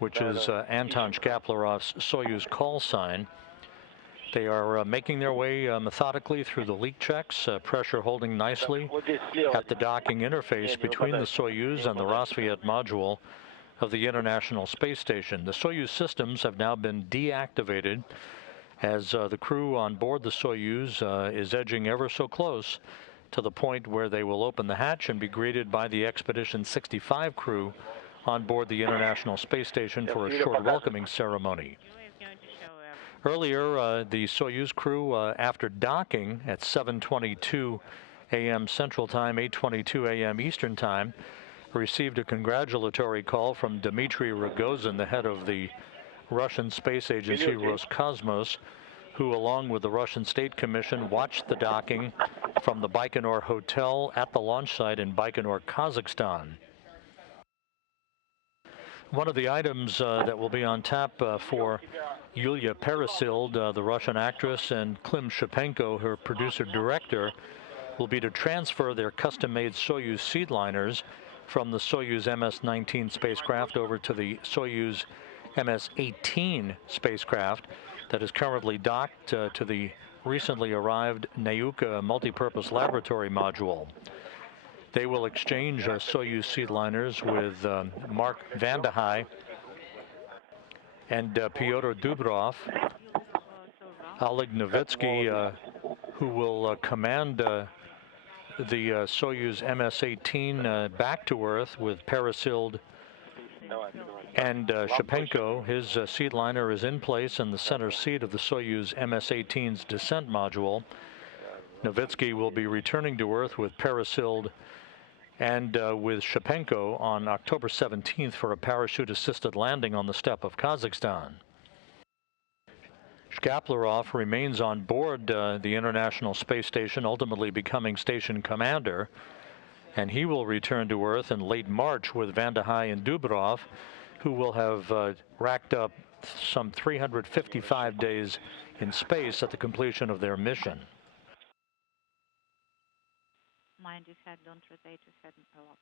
which is Anton Shkaplerov's Soyuz call sign. They are making their way methodically through the leak checks, pressure holding nicely at the docking interface between the Soyuz and the Rassvet module of the International Space Station. The Soyuz systems have now been deactivated as the crew on board the Soyuz is edging ever so close to the point where they will open the hatch and be greeted by the Expedition 65 crew on board the International Space Station for a short welcoming ceremony. Earlier, the Soyuz crew, after docking at 7:22 a.m. Central Time, 8:22 a.m. Eastern Time, received a congratulatory call from Dmitry Rogozin, the head of the Russian space agency Roscosmos, who, along with the Russian State Commission, watched the docking from the Baikonur Hotel at the launch site in Baikonur, Kazakhstan. One of the items that will be on tap for Yulia Peresild, the Russian actress, and Klim Shipenko, her producer-director, will be to transfer their custom-made Soyuz seedliners from the Soyuz MS-19 spacecraft over to the Soyuz MS-18 spacecraft that is currently docked to the recently arrived Nauka multipurpose laboratory module. They will exchange Soyuz seedliners with Mark Vandehei and Pyotr Dubrov. Oleg Novitskiy, who will command the Soyuz MS-18 back to Earth with Peresild and Shipenko. His seedliner is in place in the center seat of the Soyuz MS-18's descent module. Novitskiy will be returning to Earth with Peresild and with Shipenko on October 17th for a parachute-assisted landing on the steppe of Kazakhstan. Shkaplerov remains on board the International Space Station, ultimately becoming station commander, and he will return to Earth in late March with Vandehei and Dubrov, who will have racked up some 355 days in space at the completion of their mission. Mind your head, don't rotate your head a lot.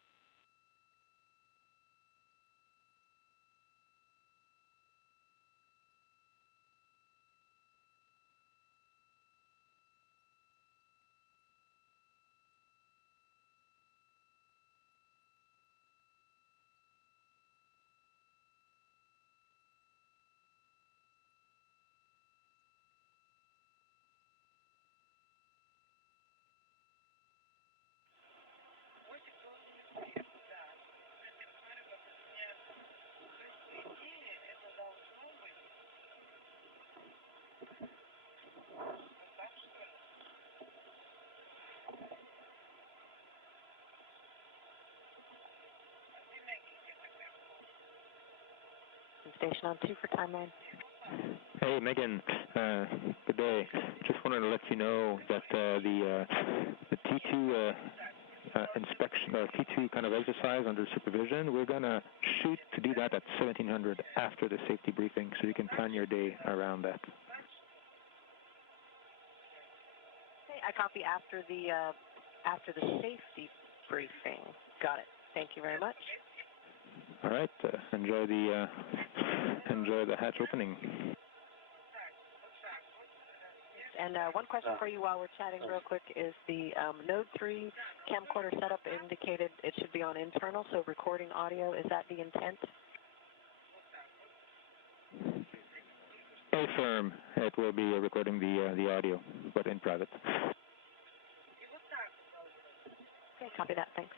Station on 2 for timeline. Hey, Megan. Good day. Just wanted to let you know that the T2 inspection, T2 kind of exercise under supervision, we're going to shoot to do that at 1700 after the safety briefing, so you can plan your day around that. Hey, I copy after the safety briefing. Got it. Thank you very much. All right. Enjoy the hatch opening. And one question for you while we're chatting real quick is the Node 3 camcorder setup indicated it should be on internal, so recording audio. Is that the intent? Affirm. It will be recording the audio, but in private. Okay, copy that. Thanks.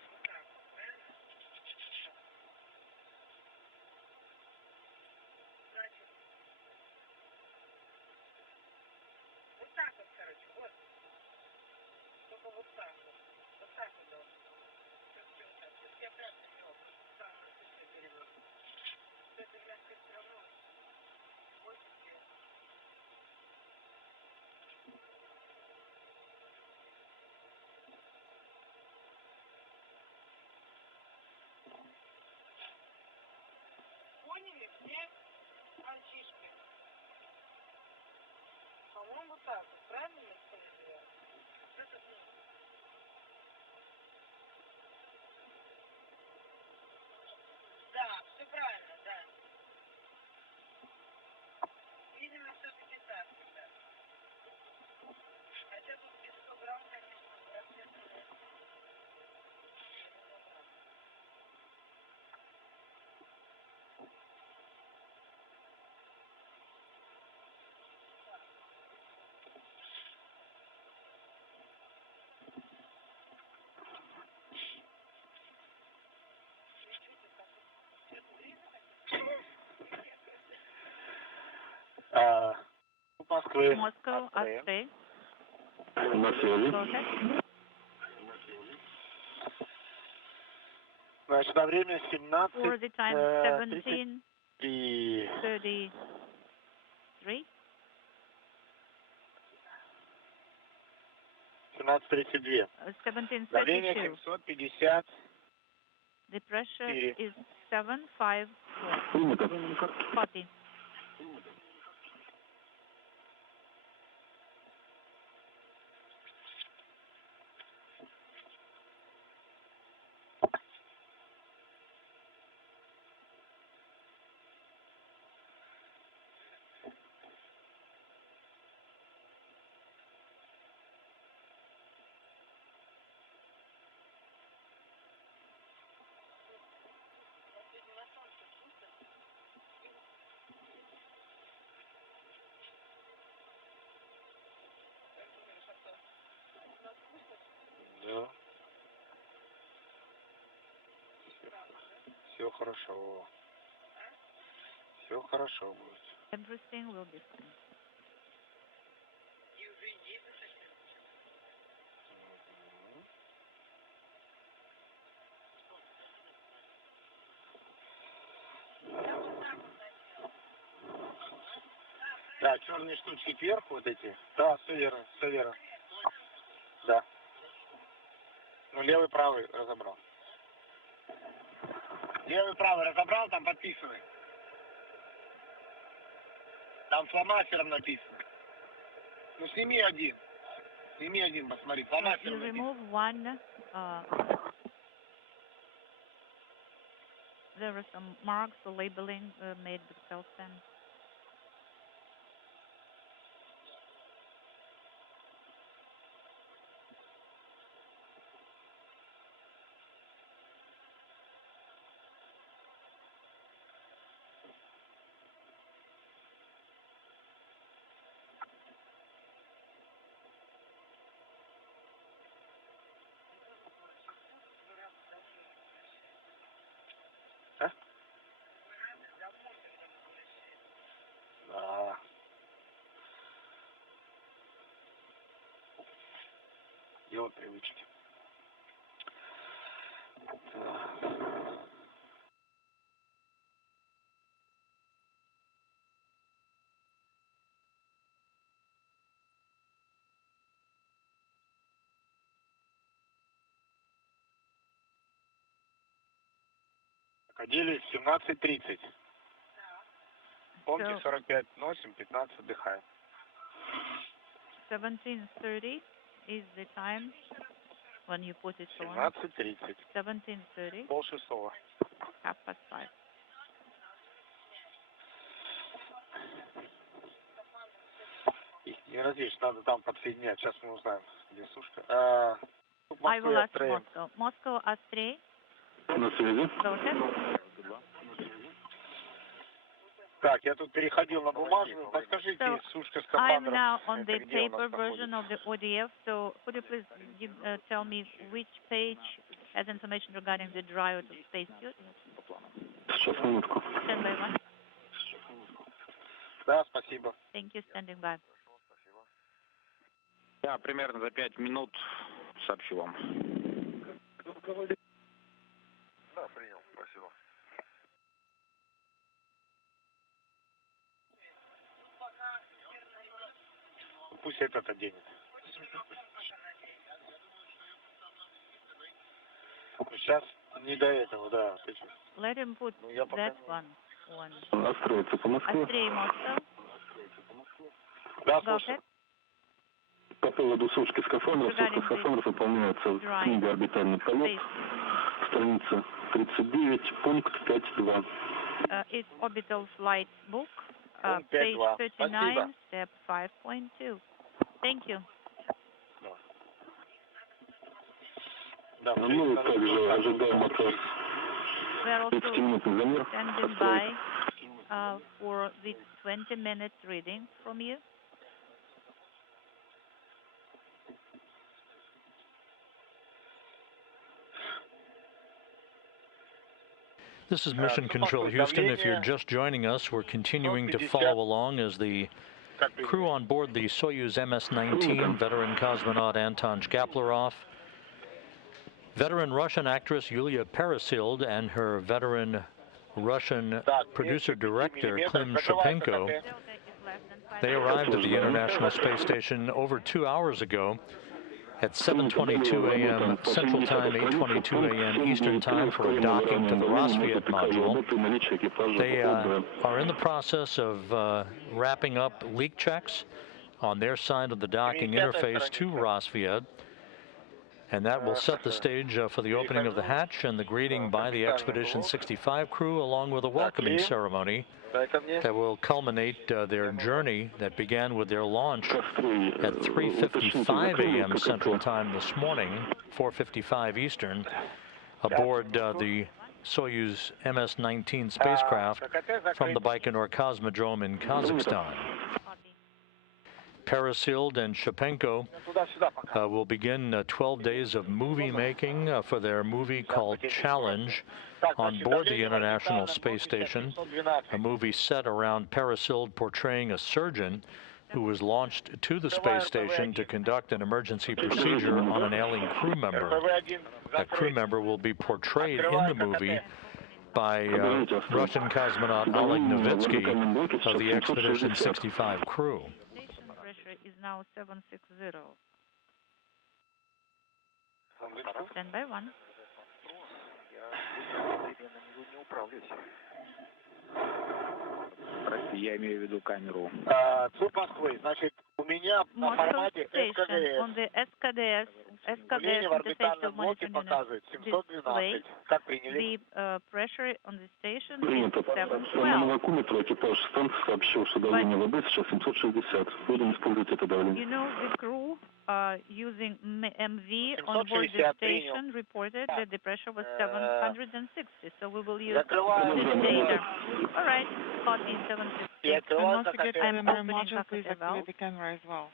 Moscow, Astray. На связи. Go ahead. Значит, на время For the time 17:33. 17:32. 17:32. 750. The pressure is 754. Copy. Да. Все хорошо. Все хорошо будет. Everything will be fine. Да, черные штучки вверх, вот эти. Да, все верно, все верно. Да. Ну, левый, правый разобрал. Левый, правый разобрал, там подписаны. Там фломастером написано. Ну, сними один. Сними один, посмотри. Фломастером You написано. remove one. There are some marks or labeling made with Kazakhstan. Да. Дело привычки. Ходили в 17:30. Помните, 45 носим, 15 отдыхаем. 17:30 is the time when you put it on. 17:30. 17:30. 5:30. 5:30. Не разъешь, надо там подсоединять. Сейчас мы узнаем, где сушка. I will ask Moscow. Moscow, Astray. На связи. Go ahead. Так, я тут переходил на бумажную. Подскажите, сушка с I'm скафандром. now on the paper version of the ODF, so could you please tell me which page has information regarding the dry out of spacesuit? Сейчас, минутку. Stand by one. Да, спасибо. Thank you, standing by. Да, примерно за 5 минут сообщу вам. Да, принял, спасибо. Пусть этот оденет. Сейчас не до этого, да. Let him put that one on. Настроиться по Москве. Astray, Moscow. Да, Go ahead. По поводу сушки скафандров, сушка скафандров выполняется в книге «Орбитальный полет», страница 39, пункт 5.2. It's Orbital Flight Book, page 39, step 5.2. Thank you. Ну и также ожидаем от вас We are also 30-минутный замер. standing by for the 20-minute reading from you. This is Mission Control Houston. If you're just joining us, we're continuing to follow along as the crew on board the Soyuz MS-19, veteran cosmonaut Anton Shkaplerov, veteran Russian actress Yulia Peresild, and her veteran Russian producer-director Klim Shipenko. They arrived at the International Space Station over 2 hours ago at 7:22 a.m. Central Time, 8:22 a.m. Eastern Time for a docking to the Rosviet module. They are in the process of wrapping up leak checks on their side of the docking interface to Rosviet. And that will set the stage for the opening of the hatch and the greeting by the Expedition 65 crew, along with a welcoming ceremony that will culminate their journey that began with their launch at 3:55 a.m. Central Time this morning, 4:55 Eastern, aboard the Soyuz MS-19 spacecraft from the Baikonur Cosmodrome in Kazakhstan. Peresild and Shipenko will begin 12 days of movie making for their movie called Challenge on board the International Space Station, a movie set around Peresild portraying a surgeon who was launched to the space station to conduct an emergency procedure on an ailing crew member. That crew member will be portrayed in the movie by Russian cosmonaut Oleg Novitskiy of the Expedition 65 crew. Is now 760. Stand by 1. Прости, я имею в виду камеру. Суд Москвы, значит, у меня на формате СКДС. On the SKDS Давление в орбитальном блоке показывает 712. Как приняли? The pressure on the station is Принято. По 712. вакууметру экипаж станции сообщил, что давление воды сейчас 760. Будем использовать это давление. You know, the crew using MV on board the station reported that the pressure was 760, so we will use this data. All right, copy 760. And don't forget the I'm mirror opening module, please cockpit valve. activate the camera as well.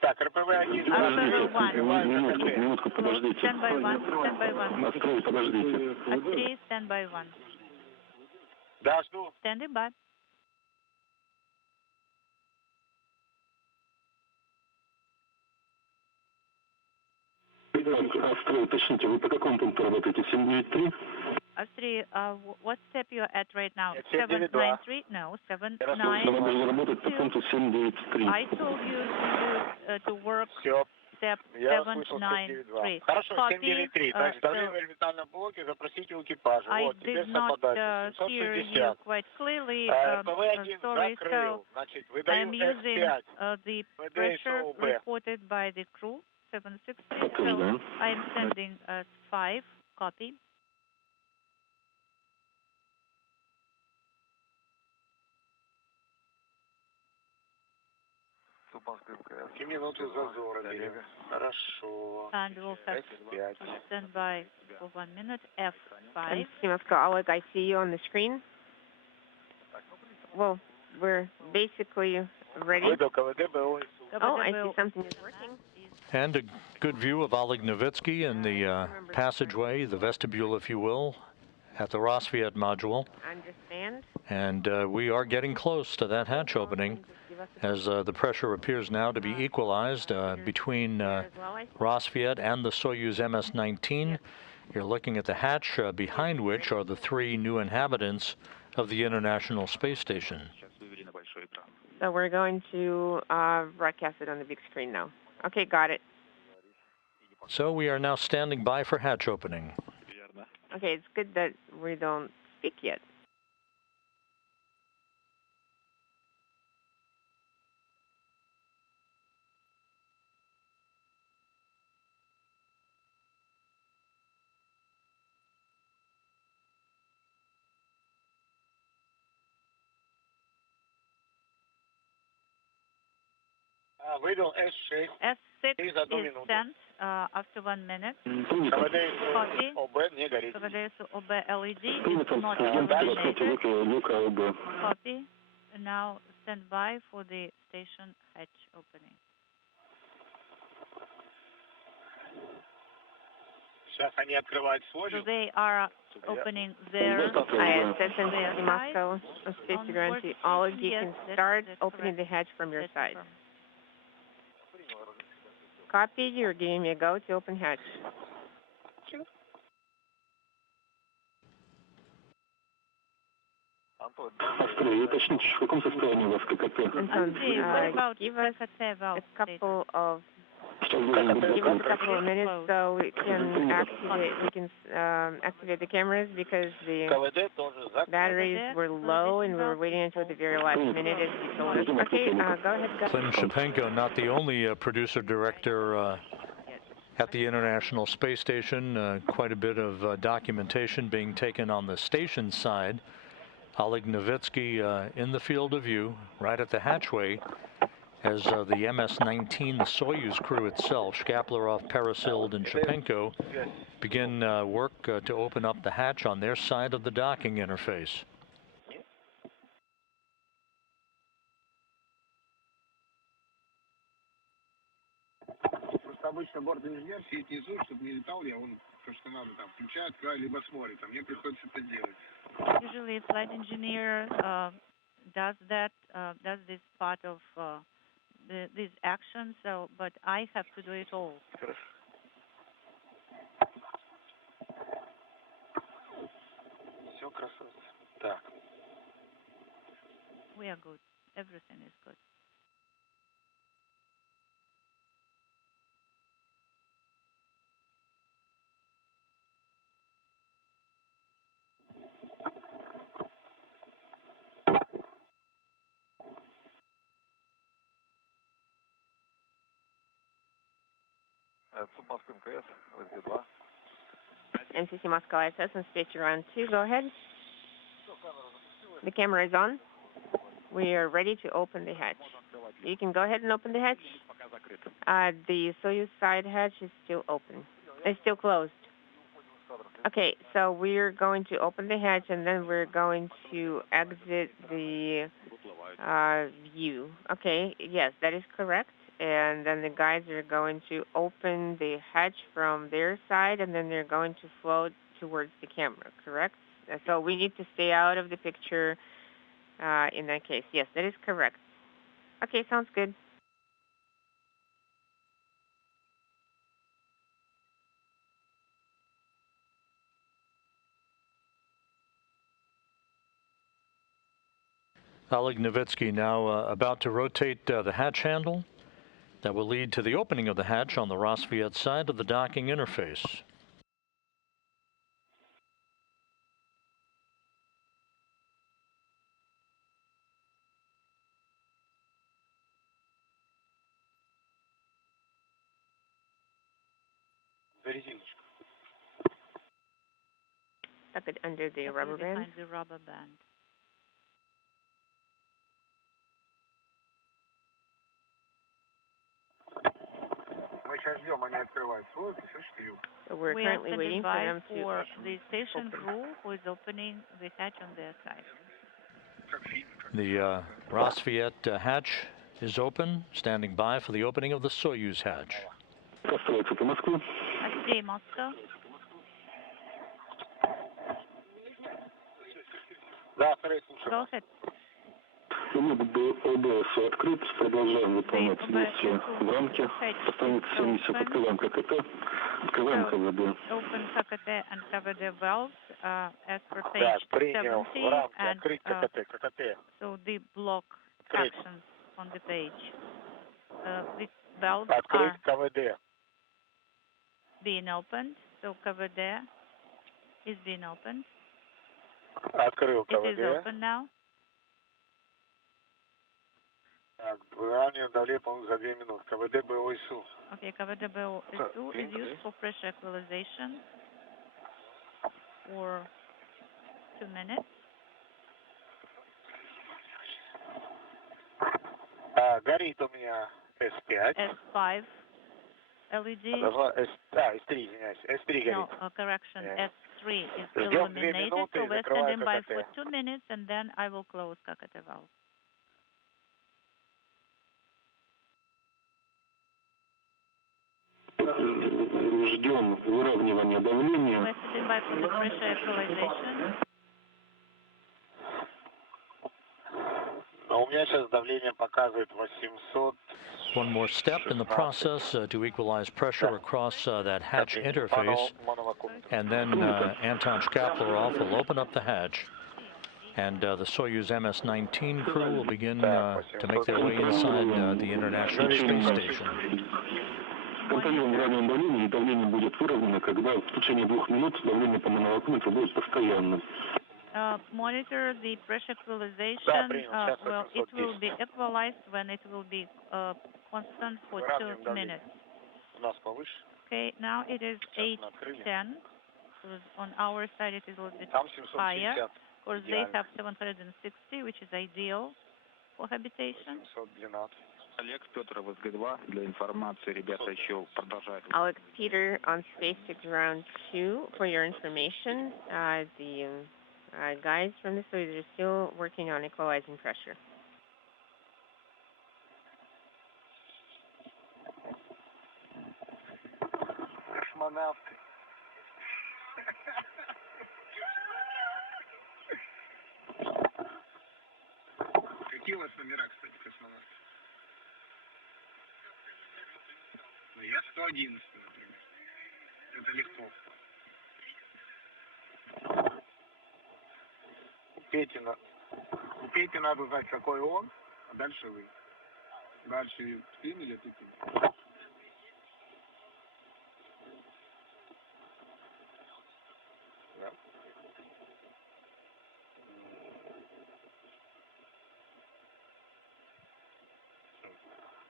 Так, РПВ-1. Минутку, подождите. Stand by 1, stand by 1. Отстрой, подождите. At 3, stand by 1. Да, жду. Standing by. Отстрой, уточните, вы по какому пункту работаете? 793? Astri, what step you're at right now? 792. 793? No, Вы должны работать по пункту 793. I told you to work Все. step Я услышал 793. 792. Хорошо, 793. Значит, давление в орбитальном блоке запросите у экипажа. I Вот, теперь did not совпадает. hear you 760. quite clearly. РПВ-1 Sorry, so закрыл. Значит, I'm выдаю using X5. the pressure reported by the crew, 760. So I'm sending 5, copy. Минуты зазора берем. Хорошо. And we'll have X5. to stand by for 1 minute. F5. Moscow, Oleg, I see you on the screen. Well, we're basically ready. Oh, I see something is working. And a good view of Oleg Novitskiy in the passageway, the vestibule, if you will, at the Rosviet module. Understand. And we are getting close to that hatch opening as the pressure appears now to be equalized between Rosviet and the Soyuz MS-19. You're looking at the hatch behind which are the 3 new inhabitants of the International Space Station. So we're going to broadcast it on the big screen now. Okay, got it. So we are now standing by for hatch opening. Okay, it's good that we don't speak yet. S6 is sent after 1 minute. Copy. КВДС ОБ LED is not illuminated. Copy. And now stand by for the station hatch opening. So they are opening their ISS and Moscow, Space Security. All of you can start opening the hatch from your side. Copy, you're giving me a go to open hatch. Андрей, уточните, в каком состоянии у вас ККТ? Give us a couple of minutes so we can activate the cameras because the batteries were low and we were waiting until the very last minute as you told us. Okay, go ahead. Klim Shipenko, not the only producer-director at the International Space Station. Quite a bit of documentation being taken on the station side. Oleg Novitskiy in the field of view, right at the hatchway, as the MS-19, the Soyuz crew itself, Shkaplerov, Peresild, and Shipenko, begin work to open up the hatch on their side of the docking interface. Обычно борт-инженер сидит внизу, чтобы не летал я, он то, что надо, там, включает край, либо смотрит, а мне приходится это делать. Usually, flight engineer does that, does this part of these actions. So, but I have to do it all. Все красавцы. Так. We are good. Everything is good. MCC Moscow ISS and Space Round 2, go ahead. The camera is on. We are ready to open the hatch. You can go ahead and open the hatch. The Soyuz side hatch is still open. It's still closed. Okay, so we're going to open the hatch and then we're going to exit the view. Okay, yes, that is correct. And then the guys are going to open the hatch from their side and then they're going to float towards the camera, correct? So we need to stay out of the picture in that case. Yes, that is correct. Okay, sounds good. Oleg Novitskiy now about to rotate the hatch handle. That will lead to the opening of the hatch on the Rosviet side of the docking interface. Tuck it under the rubber band. Behind the rubber band. So we're currently waiting for them to for the station crew who is opening the hatch on their side. The Rosviet hatch is open, standing by for the opening of the Soyuz hatch. Astray, Moscow. Go ahead. ОБС открыт, продолжаем выполнять действия в рамке. Останется миссия, открываем ККТ, открываем КВД. Open KKT and KVD valves as per page 70 and so the block actions on the page. The valves are being opened, so KVD is being opened. It is open now. Okay, КВД БО-СУ is used for pressure equalization for 2 minutes. Горит у меня S5. S5 LED. S3, извиняюсь. S3 No, горит. correction. S3 is Ждем 2 illuminated, минуты so и we're закрываю standing by for ККТ. 2 minutes, and then I will close KKT valve. Ждем выравнивания давления. We're standing by for the pressure equalization. У меня сейчас давление показывает 800. One more step in the process to equalize pressure across that hatch interface. And then Anton Shkaplerov will open up the hatch. And the Soyuz MS-19 crew will begin to make their way inside the International Space Station. Компонент выравнивания давления, и давление будет выровнено, когда в течение 2 минут давление по монолокометру будет постоянным. Monitor the pressure equalization. Well, it will be equalized when it will be constant for 2 minutes. Okay, now it is 810. On our side, it is a little bit higher. Of course, they have 760, which is ideal for habitation. Alex Peter on SpaceX Round 2 for your information. The guys from the Soyuz are still working on equalizing pressure. Космонавты. Какие у вас номера, кстати, космонавтов? Ну, я 111, например. Это легко. У Пети надо знать, какой он, а дальше вы. Дальше Ким или ты? Да.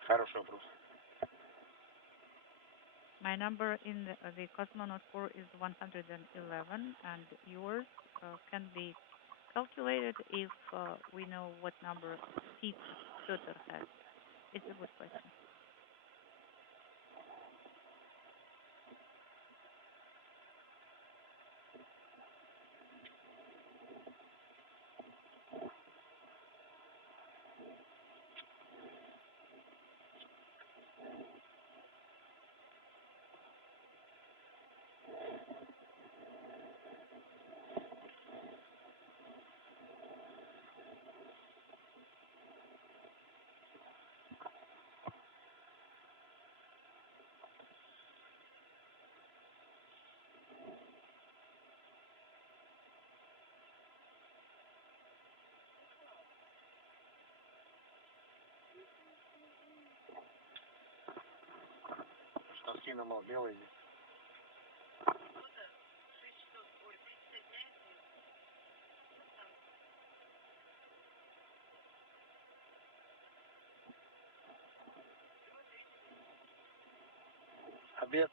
Хороший вопрос. My number in the cosmonaut core is 111, and yours can be calculated if we know what number seats Piotr has. It's a good question. Штатки намал белые. Обед.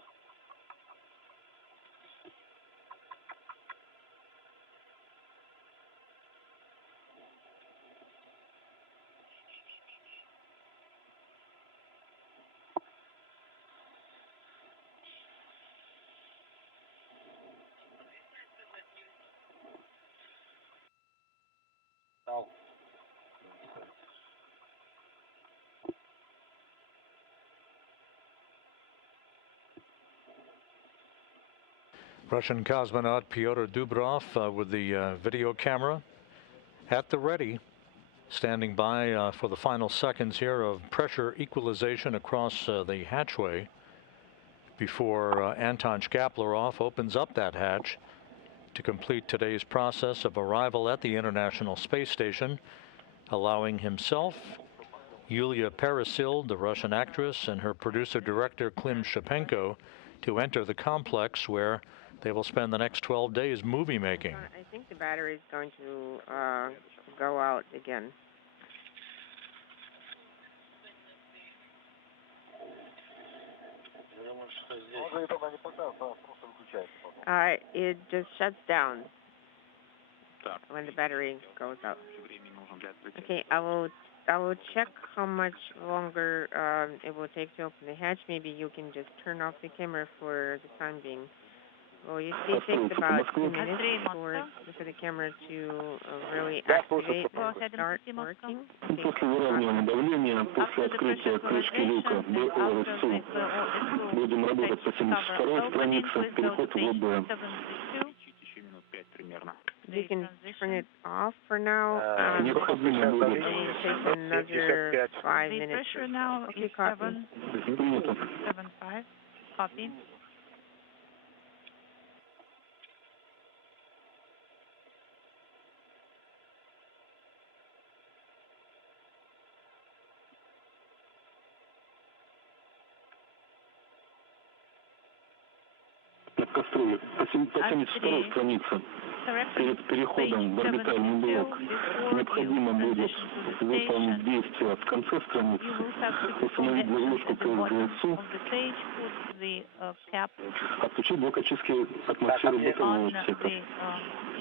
Russian cosmonaut Pyotr Dubrov with the video camera at the ready, standing by for the final seconds here of pressure equalization across the hatchway before Anton Shkaplerov opens up that hatch to complete today's process of arrival at the International Space Station, allowing himself, Yulia Peresild, the Russian actress, and her producer-director Klim Shipenko to enter the complex where they will spend the next 12 days movie making. I think the battery is going to go out again. It just shuts down when the battery goes out. Okay, I will I will check how much longer it will take to open the hatch. Maybe you can just turn off the camera for the time being. Well, it takes about 2 minutes for the camera to really activate and start working. После выравнивания давления, после открытия крышки люка БОСУ, будем работать по 72-й странице, переход в ВБ. You can turn it off for now. Необходимо будет. Take another 5 minutes. The pressure now is 7.75. Copy. Кастрюли по 72-й странице. Перед переходом в орбитальный блок необходимо будет выполнить действия в конце страницы, установить заглушку КСДСУ, отключить блок очистки атмосферы бортового отсека.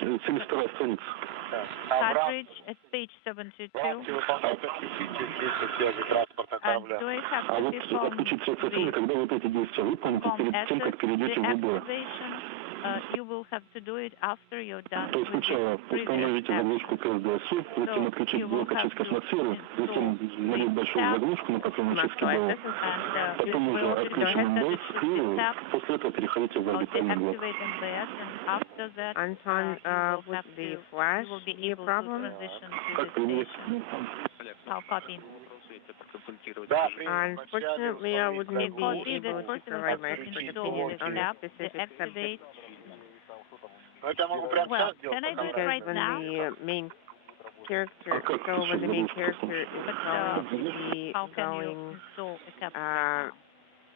72-я страница. Cartridge at page 72. А вот отключить соцсети, когда вот эти действия выполните перед тем, как перейдете в ВБ. You will have to do it after you're done. То есть сначала установите заглушку КСДСУ, затем отключить блок очистки атмосферы, затем налить большую заглушку на патрон очистки БО, потом уже отключим МБС и после этого переходите в орбитальный блок. Anton, with the flash, be a problem? Как принять? Unfortunately, I wouldn't be able to provide my expert opinion on the specific subject. Well, can I do it right now? When the main character is going to be going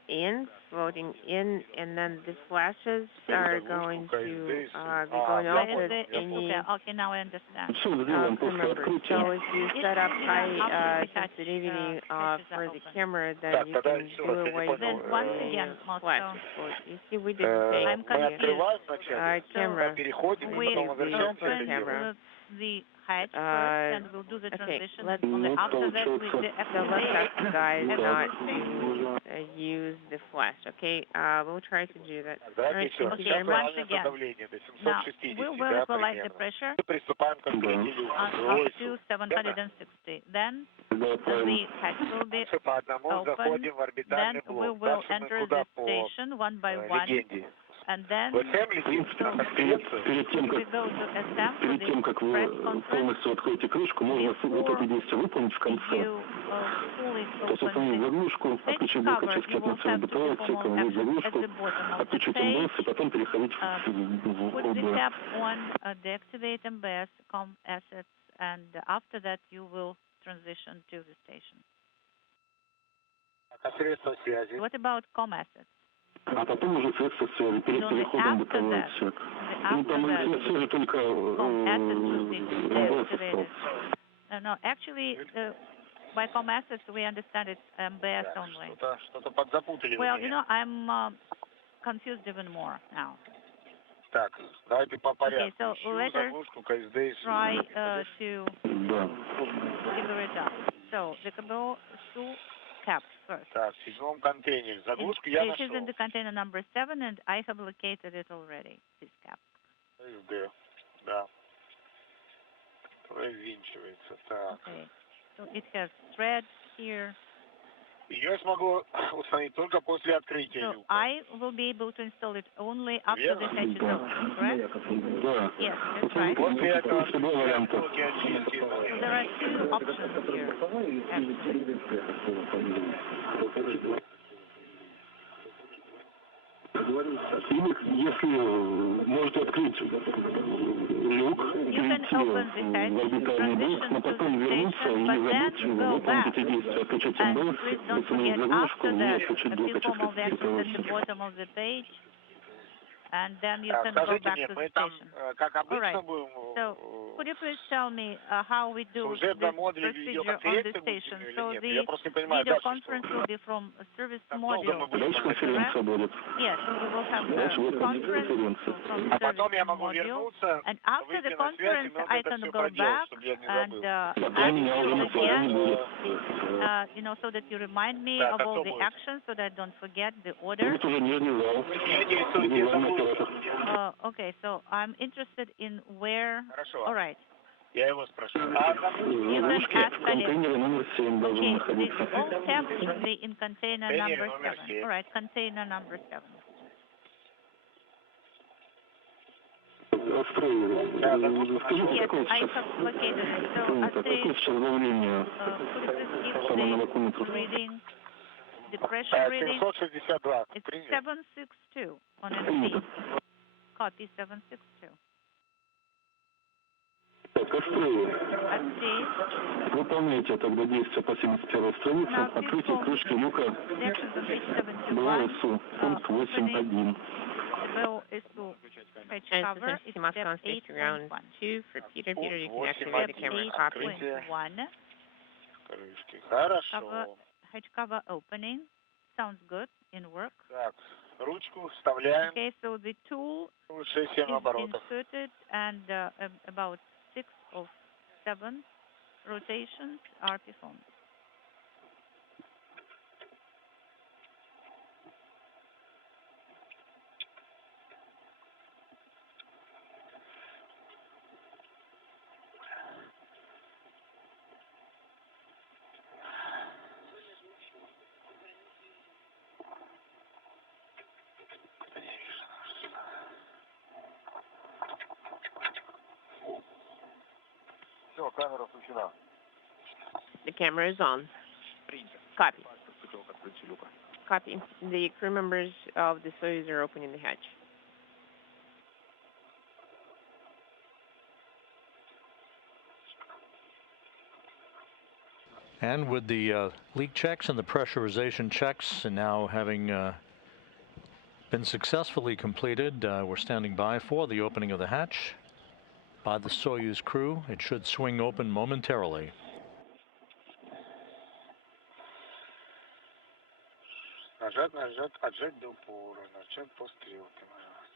in, floating in, and then the flashes are going to be going off with any Okay, now I understand. remember. So if you set up high sensitivity for the camera, then you can do away with Then once again, flash. You see, we didn't say I'm confused. Camera. We open the hatch first and we'll do the transition. Only after that we deactivate. So let's ask the guys not to use the flash, okay? We'll try to do that. All right, thank you very much. Once again, now we will equalize the pressure up to 760. Then the hatch will be open. Then we will enter the station one by one. And then we go to Перед тем, как вы полностью откроете крышку, можно вот эти действия выполнить в конце. То есть установить заглушку, отключить блок очистки атмосферы бытового отсека, вводить заглушку, отключить МБС и потом переходить в ОБ. Deactivate MBS, COM assets, and after that you will transition to the station. What about COM assets? А потом уже средства связи перед переходом в бытовой отсек. Ну, там все же только МБС остался. No, actually, by COM assets we understand it's MBS only. Well, you know, I'm confused even more now. Okay, so let us try to figure it out. So the cable cap first. It is in the container number 7, and I have located it already, this cap. Okay, so it has threads here. So I will be able to install it only after the hatch is open, correct? Yes, that's right. So there are two options here, actually. Если можете открыть люк, перейти в орбитальный блок, но потом вернуться и не забыть выполнить эти действия, отключить МБС, установить заглушку и отключить блок очистки бытового отсека. and then you can go back to the station. All right. So could you please tell me how we do this procedure on the station? So the video conference will be from a service module, correct? Yes, we will have the conference from service module, and after the conference, I can go back and ask you again, you know, so that you remind me of all the actions so that I don't forget the order. Okay, so I'm interested in where. All right. Я его спрошу. You can ask okay, all tabs should be in container number 7. All right, container number 7. Yes, I have located it. So, could you please give the reading, the pressure reading? It's 762 on NC. Copy 762. Выполняйте тогда действие по 71 странице. Открытие крышки люка ВСУ, пункт 8.1. Cover, it's step 8.1. For Peter, you can activate the camera copy. 8.1. Cover, hatch cover opening. Sounds good. In work. Okay, so the tool is inserted and about 6 of 7 rotations are performed. The camera is on. Copy. Copy. The crew members of the Soyuz are opening the hatch. And with the leak checks and the pressurization checks and now having been successfully completed, we're standing by for the opening of the hatch by the Soyuz crew. It should swing open momentarily.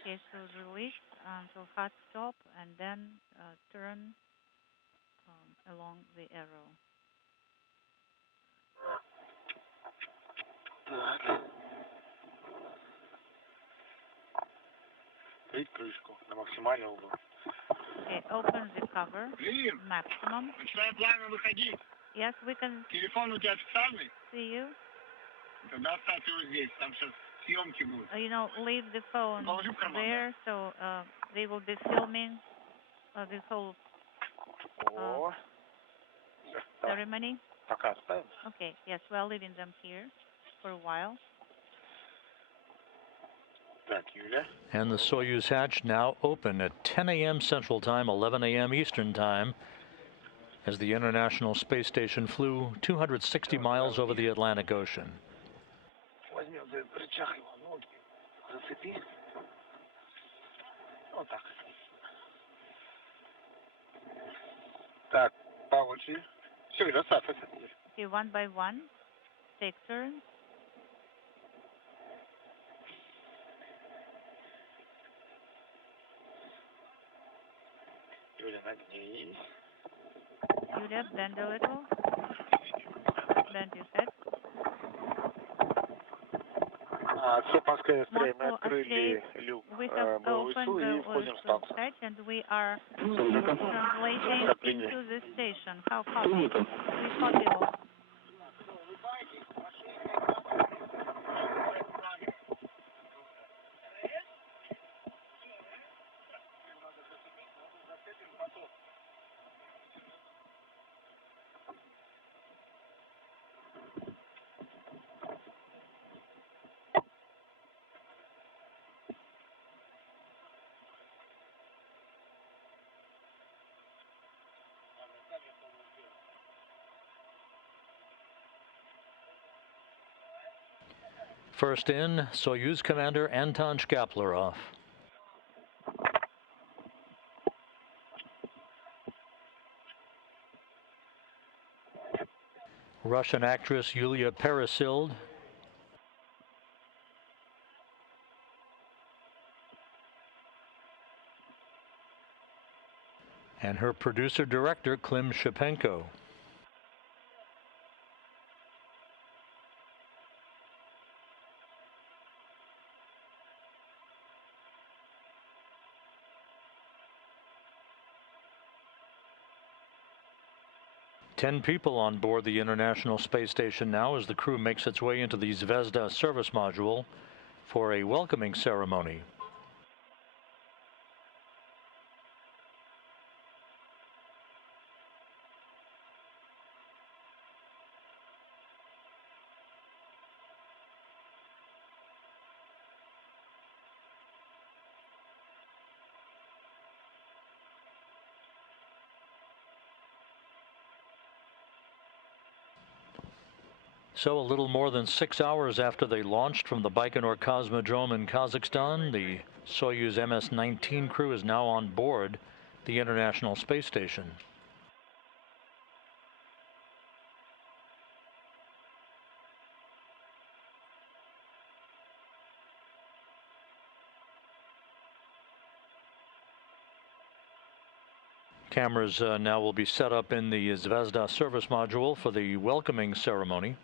Okay, so release until hard stop and then turn along the arrow. Открыть крышку на максимальный угол. Okay, open the cover. Maximum. Начинаем плавно выходить. Yes, we can. Телефон у тебя официальный? See you. Тогда оставь его здесь, там сейчас съемки будут. You know, leave the phone there, so they will be filming the whole ceremony. Пока оставим. Okay, yes, we are leaving them here for a while. And the Soyuz hatch now open at 10 a.m. Central Time, 11 a.m. Eastern Time, as the International Space Station flew 260 miles over the Atlantic Ocean. Okay, one by one, take turns. Yulia, bend a little. Bend your head. We have opened the hatch and we are translating into the station. How copy? We copy all. First in, Soyuz Commander Anton Shkaplerov. Russian actress Yulia Peresild. And her producer-director, Klim Shipenko. Ten people on board the International Space Station now as the crew makes its way into the Zvezda service module for a welcoming ceremony. So a little more than 6 hours after they launched from the Baikonur Cosmodrome in Kazakhstan, the Soyuz MS-19 crew is now on board the International Space Station. Cameras now will be set up in the Zvezda service module for the welcoming ceremony.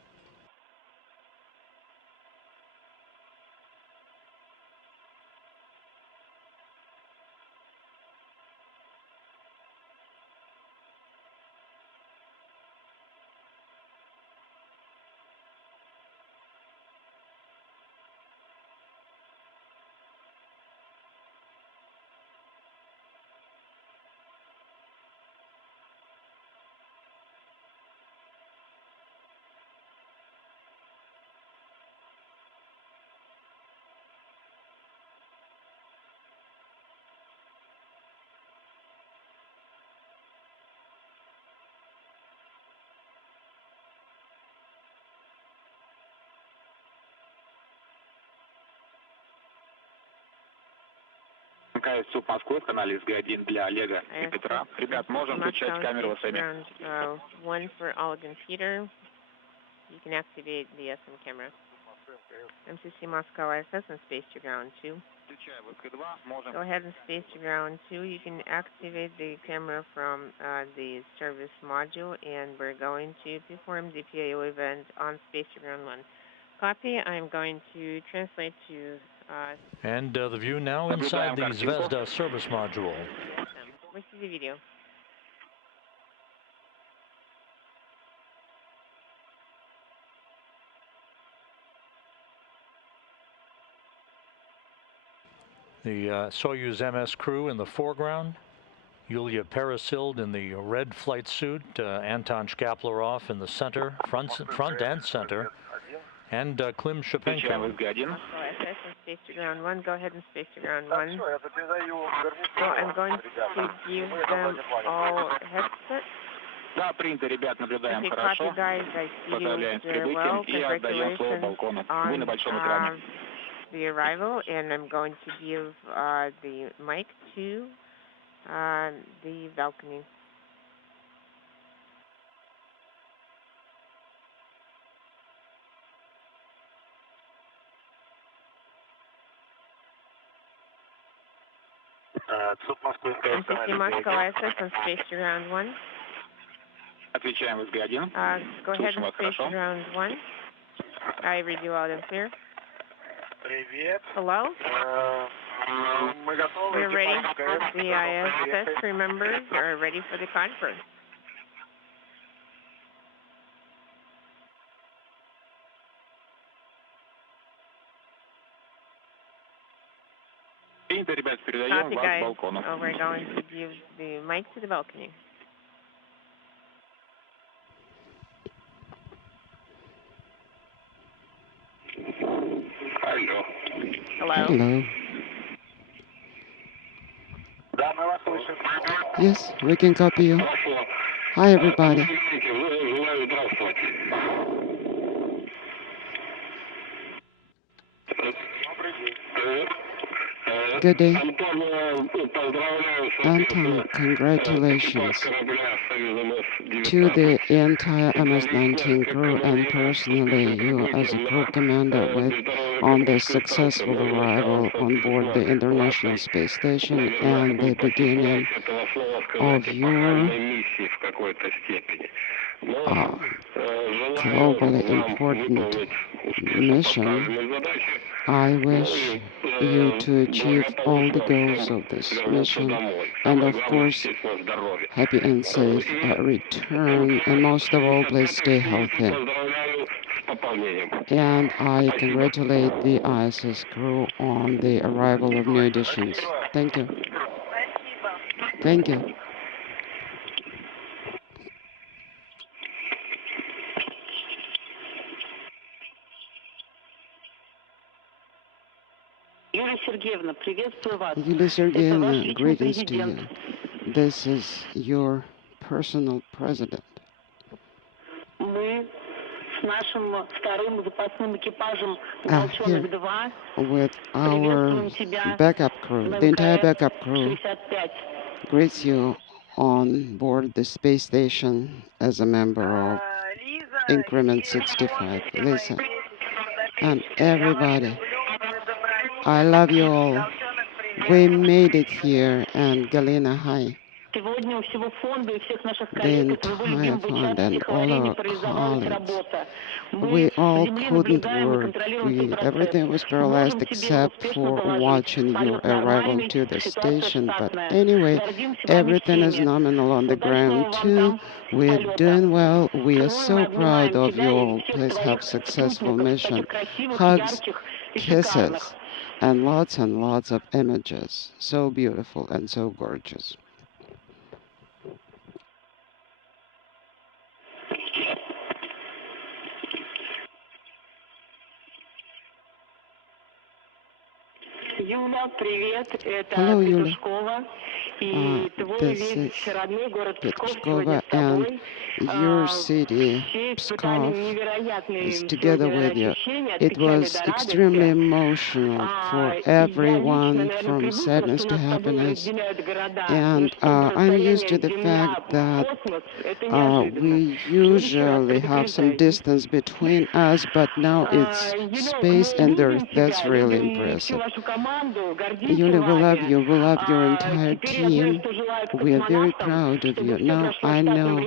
КСУ Москвы в канале СГ-1 для Олега и Петра. Ребят, можем включать камеру сами. One for Oleg and Peter. You can activate the SM camera. MCC Moscow ISS and space to ground 2. Go ahead and space to ground 2. You can activate the camera from the service module, and we're going to perform the PAO event on space to ground 1. Copy. I'm going to translate to and the view now inside the Zvezda service module. Let's see the video. The Soyuz MS crew in the foreground, Yulia Peresild in the red flight suit, Anton Shkaplerov in the center, front and center, and Klim Shipenko. Space to ground 1. Go ahead and space to ground 1. So I'm going to give them all headsets. Да, принято, ребят, наблюдаем Okay, хорошо. copy, guys. I see Поздравляем с прибытием и отдаем слово Балкону. Вы на большом экране. The arrival, and I'm going to give the mic to the balcony. MCC Moscow ISS on space to ground 1. Отвечаем в СГ-1. Go ahead and space to ground 1. I read you loud and clear. Hello? We're ready. The ISS crew members are ready for the conference. Принято, ребят, передаем Copy, вас guys. Балкону. We're going to give the mic to the balcony. Hello. Hello. Yes, we can copy you. Hi, everybody. Good day. Anton, congratulations. to the entire MS-19 crew and personally you as a crew commander on the successful arrival on board the International Space Station and the beginning of your globally important mission. I wish you to achieve all the goals of this mission and of course happy and safe return, and most of all please stay healthy. And I congratulate the ISS crew on the arrival of new additions. Thank you. Thank you. Yulia Sergeyevna, greetings to you. This is your personal president. Here, with our backup crew, the entire backup crew greets you on board the space station as a member of Increment 65. Lisa, and everybody, I love you all. We made it here, and Galina, hi. The entire fund and all our colleagues, we all couldn't work. Everything was paralyzed except for watching your arrival to the station. But anyway, everything is nominal on the ground too. We're doing well. We are so proud of you all. Please have successful mission. Hugs, kisses, and lots of images. So beautiful and so gorgeous. Hello, Yulia. This is Petrushkova, and your city, Pskov, is together with you. It was extremely emotional for everyone, from sadness to happiness. And I'm used to the fact that we usually have some distance between us, but now it's space and Earth. That's really impressive. Yulia, we love you. We love your entire team. We are very proud of you. Now I know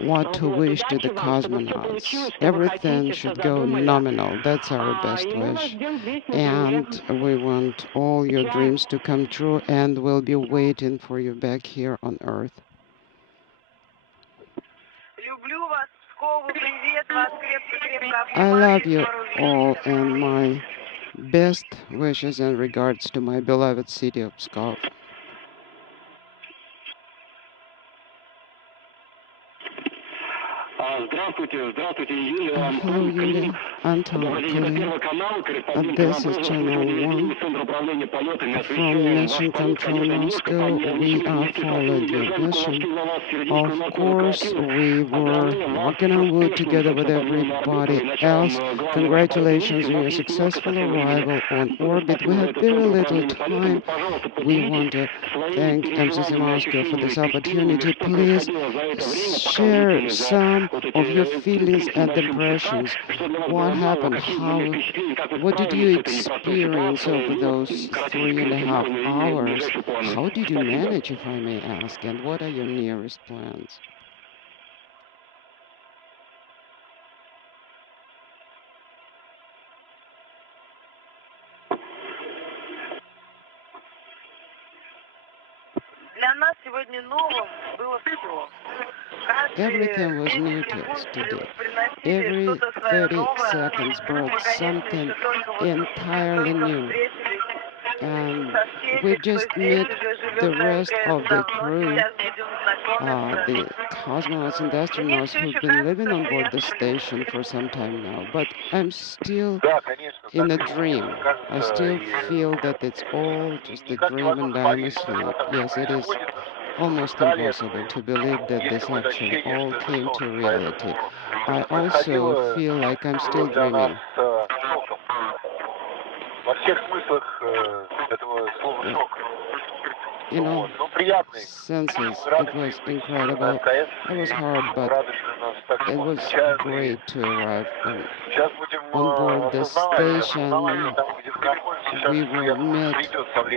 what to wish to the cosmonauts. Everything should go nominal. That's our best wish. And we want all your dreams to come true, and we'll be waiting for you back here on Earth. I love you all, and my best wishes and regards to my beloved city of Pskov. Hello, Yulia. Anton, Klim. This is Channel 1. From Mission Control Moscow, we are following your mission. Of course, we were knocking on wood together with everybody else. Congratulations on your successful arrival on orbit. We have very little time. We want to thank MCC Moscow for this opportunity. Please share some of your feelings and impressions. What happened? What did you experience over those 3.5 hours? How did you manage, if I may ask? And what are your nearest plans? Everything was new to us today. Every 30 seconds brought something entirely new. And we just met the rest of the crew, the cosmonauts and astronauts who've been living on board the station for some time now. But I'm still in a dream. I still feel that it's all just a dream and I'm asleep. Yes, it is almost impossible to believe that this actually all came to reality. I also feel like I'm still dreaming. you know, senses. It was incredible. It was hard, but it was great to arrive on board the station. We were met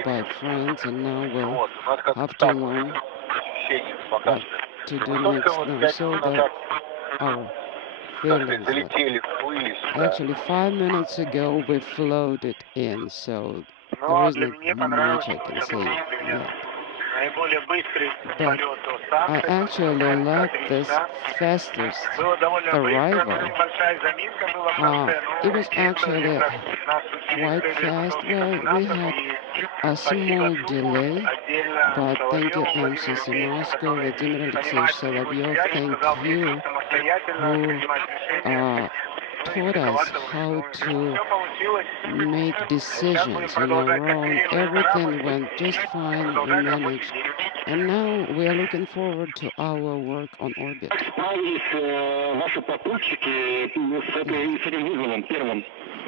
by friends, and now we'll have to learn what to do next now, so that our feelings are. Actually, 5 minutes ago we floated in, so there isn't much I can say yet. But I actually like this fastest arrival. It was actually quite fast. Well, we had a small delay, but thank you, MCC Moscow, Vladimir Alexeyevich Solovyov, thank you, who taught us how to make decisions on our own. Everything went just fine, we managed. And now we are looking forward to our work on orbit.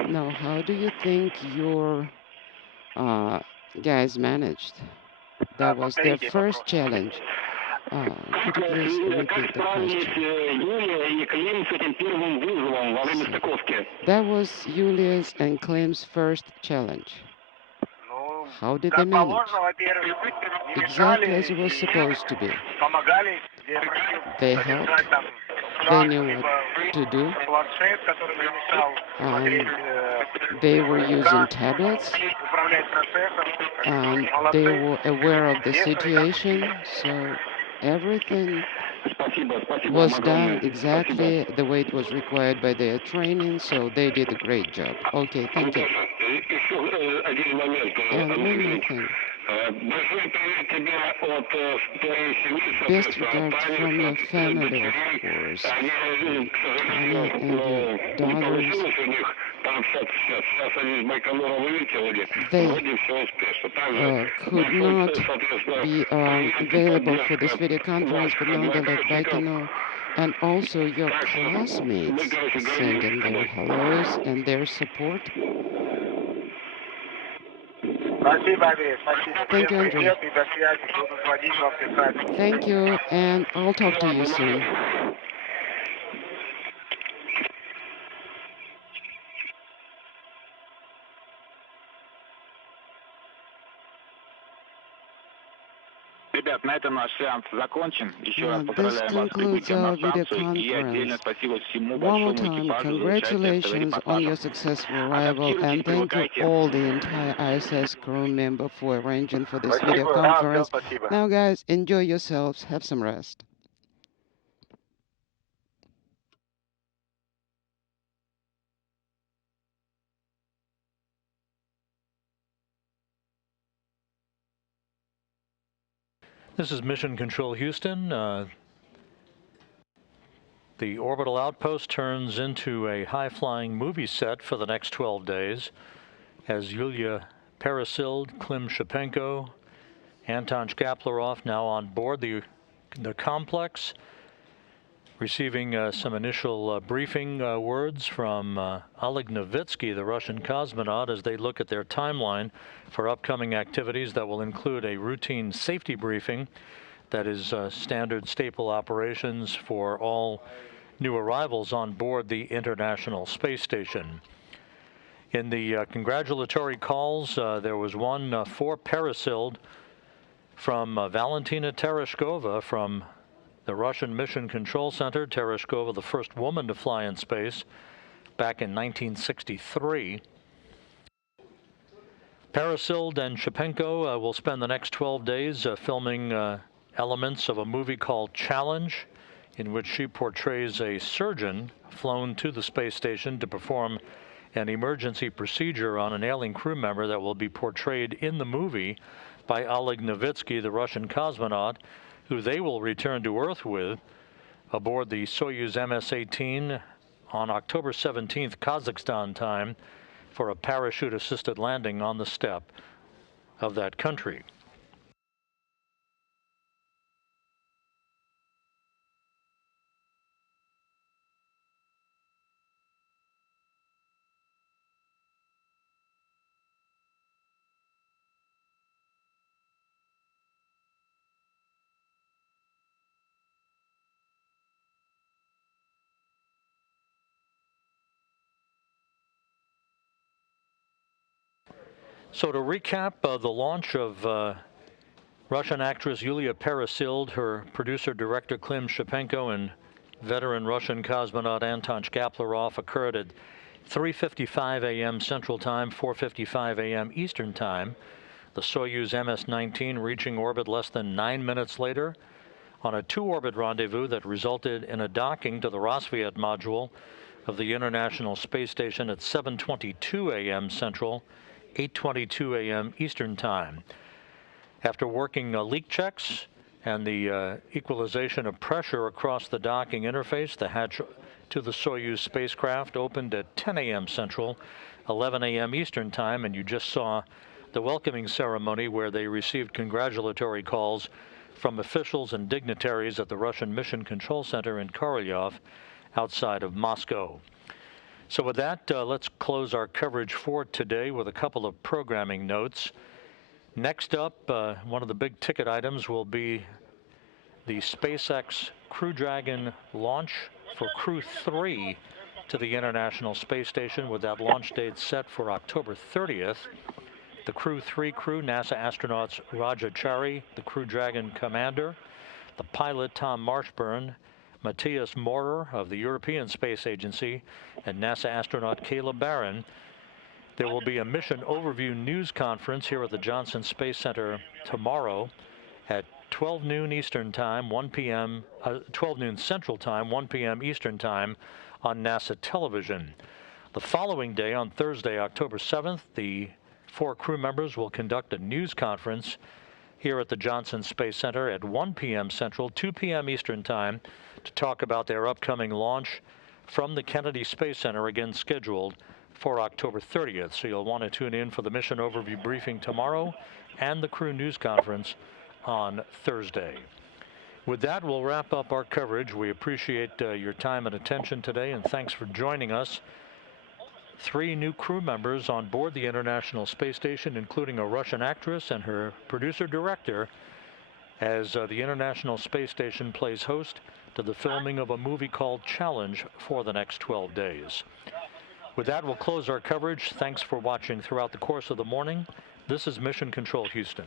Now, how do you think your guys managed? That was their first challenge. Could you please repeat the question? That was Yulia's and Klim's first challenge. How did they manage? Exactly as it was supposed to be. They helped. They knew what to do. They were using tablets. And they were aware of the situation. So everything was done exactly the way it was required by their training, so they did a great job. Okay, thank you. And one more thing. Best regards from your family, of course. Tanya and your daughters. They could not be available for this video conference, but now they're at Baikonur. And also your classmates sending their hellos and their support. Thank you, Andrei. Thank you, and I'll talk to you soon. Ребят, на этом наш сеанс закончен. Еще раз This concludes our video conference. One more time, congratulations on your successful arrival, and thank you all the entire ISS crew member for arranging for this video conference. Now guys, enjoy yourselves, have some rest. This is Mission Control Houston. The orbital outpost turns into a high-flying movie set for the next 12 days as Yulia Peresild, Klim Shipenko, Anton Shkaplerov now on board the complex, receiving some initial briefing words from Oleg Novitskiy, the Russian cosmonaut, as they look at their timeline for upcoming activities that will include a routine safety briefing that is standard staple operations for all new arrivals on board the International Space Station. In the congratulatory calls, there was one for Peresild from Valentina Tereshkova from the Russian Mission Control Center. Tereshkova, the first woman to fly in space back in 1963. Peresild and Shipenko will spend the next 12 days filming elements of a movie called Challenge, in which she portrays a surgeon flown to the space station to perform an emergency procedure on an alien crew member that will be portrayed in the movie by Oleg Novitskiy, the Russian cosmonaut, who they will return to Earth with aboard the Soyuz MS-19 on October 17th, Kazakhstan time, for a parachute-assisted landing on the steppe of that country. So to recap the launch of Russian actress Yulia Peresild, her producer-director Klim Shipenko, and veteran Russian cosmonaut Anton Shkaplerov occurred at 3:55 a.m. Central Time, 4:55 a.m. Eastern Time. The Soyuz MS-19 reaching orbit less than 9 minutes later on a two-orbit rendezvous that resulted in a docking to the Rassvet module of the International Space Station at 7:22 a.m. Central, 8:22 a.m. Eastern Time. After working leak checks and the equalization of pressure across the docking interface, the hatch to the Soyuz spacecraft opened at 10 a.m. Central, 11 a.m. Eastern Time, and you just saw the welcoming ceremony where they received congratulatory calls from officials and dignitaries at the Russian Mission Control Center in Korolyov outside of Moscow. So with that, let's close our coverage for today with a couple of programming notes. Next up, one of the big ticket items will be the SpaceX Crew Dragon launch for Crew 3 to the International Space Station, with that launch date set for October 30th. The Crew 3 crew, NASA astronauts Raja Chari, the Crew Dragon commander, the pilot Tom Marshburn, Matthias Maurer of the European Space Agency, and NASA astronaut Caleb Barron. There will be a mission overview news conference here at the Johnson Space Center tomorrow at 12 noon Eastern Time, 12 noon Central Time, 1 p.m. Eastern Time on NASA television. The following day, on Thursday, October 7th, the 4 crew members will conduct a news conference here at the Johnson Space Center at 1 p.m. Central, 2 p.m. Eastern Time to talk about their upcoming launch from the Kennedy Space Center, again scheduled for October 30th. So you'll want to tune in for the mission overview briefing tomorrow and the crew news conference on Thursday. With that, we'll wrap up our coverage. We appreciate your time and attention today, and thanks for joining us. 3 new crew members on board the International Space Station, including a Russian actress and her producer-director, as the International Space Station plays host to the filming of a movie called Challenge for the next 12 days. With that, we'll close our coverage. Thanks for watching throughout the course of the morning. This is Mission Control Houston.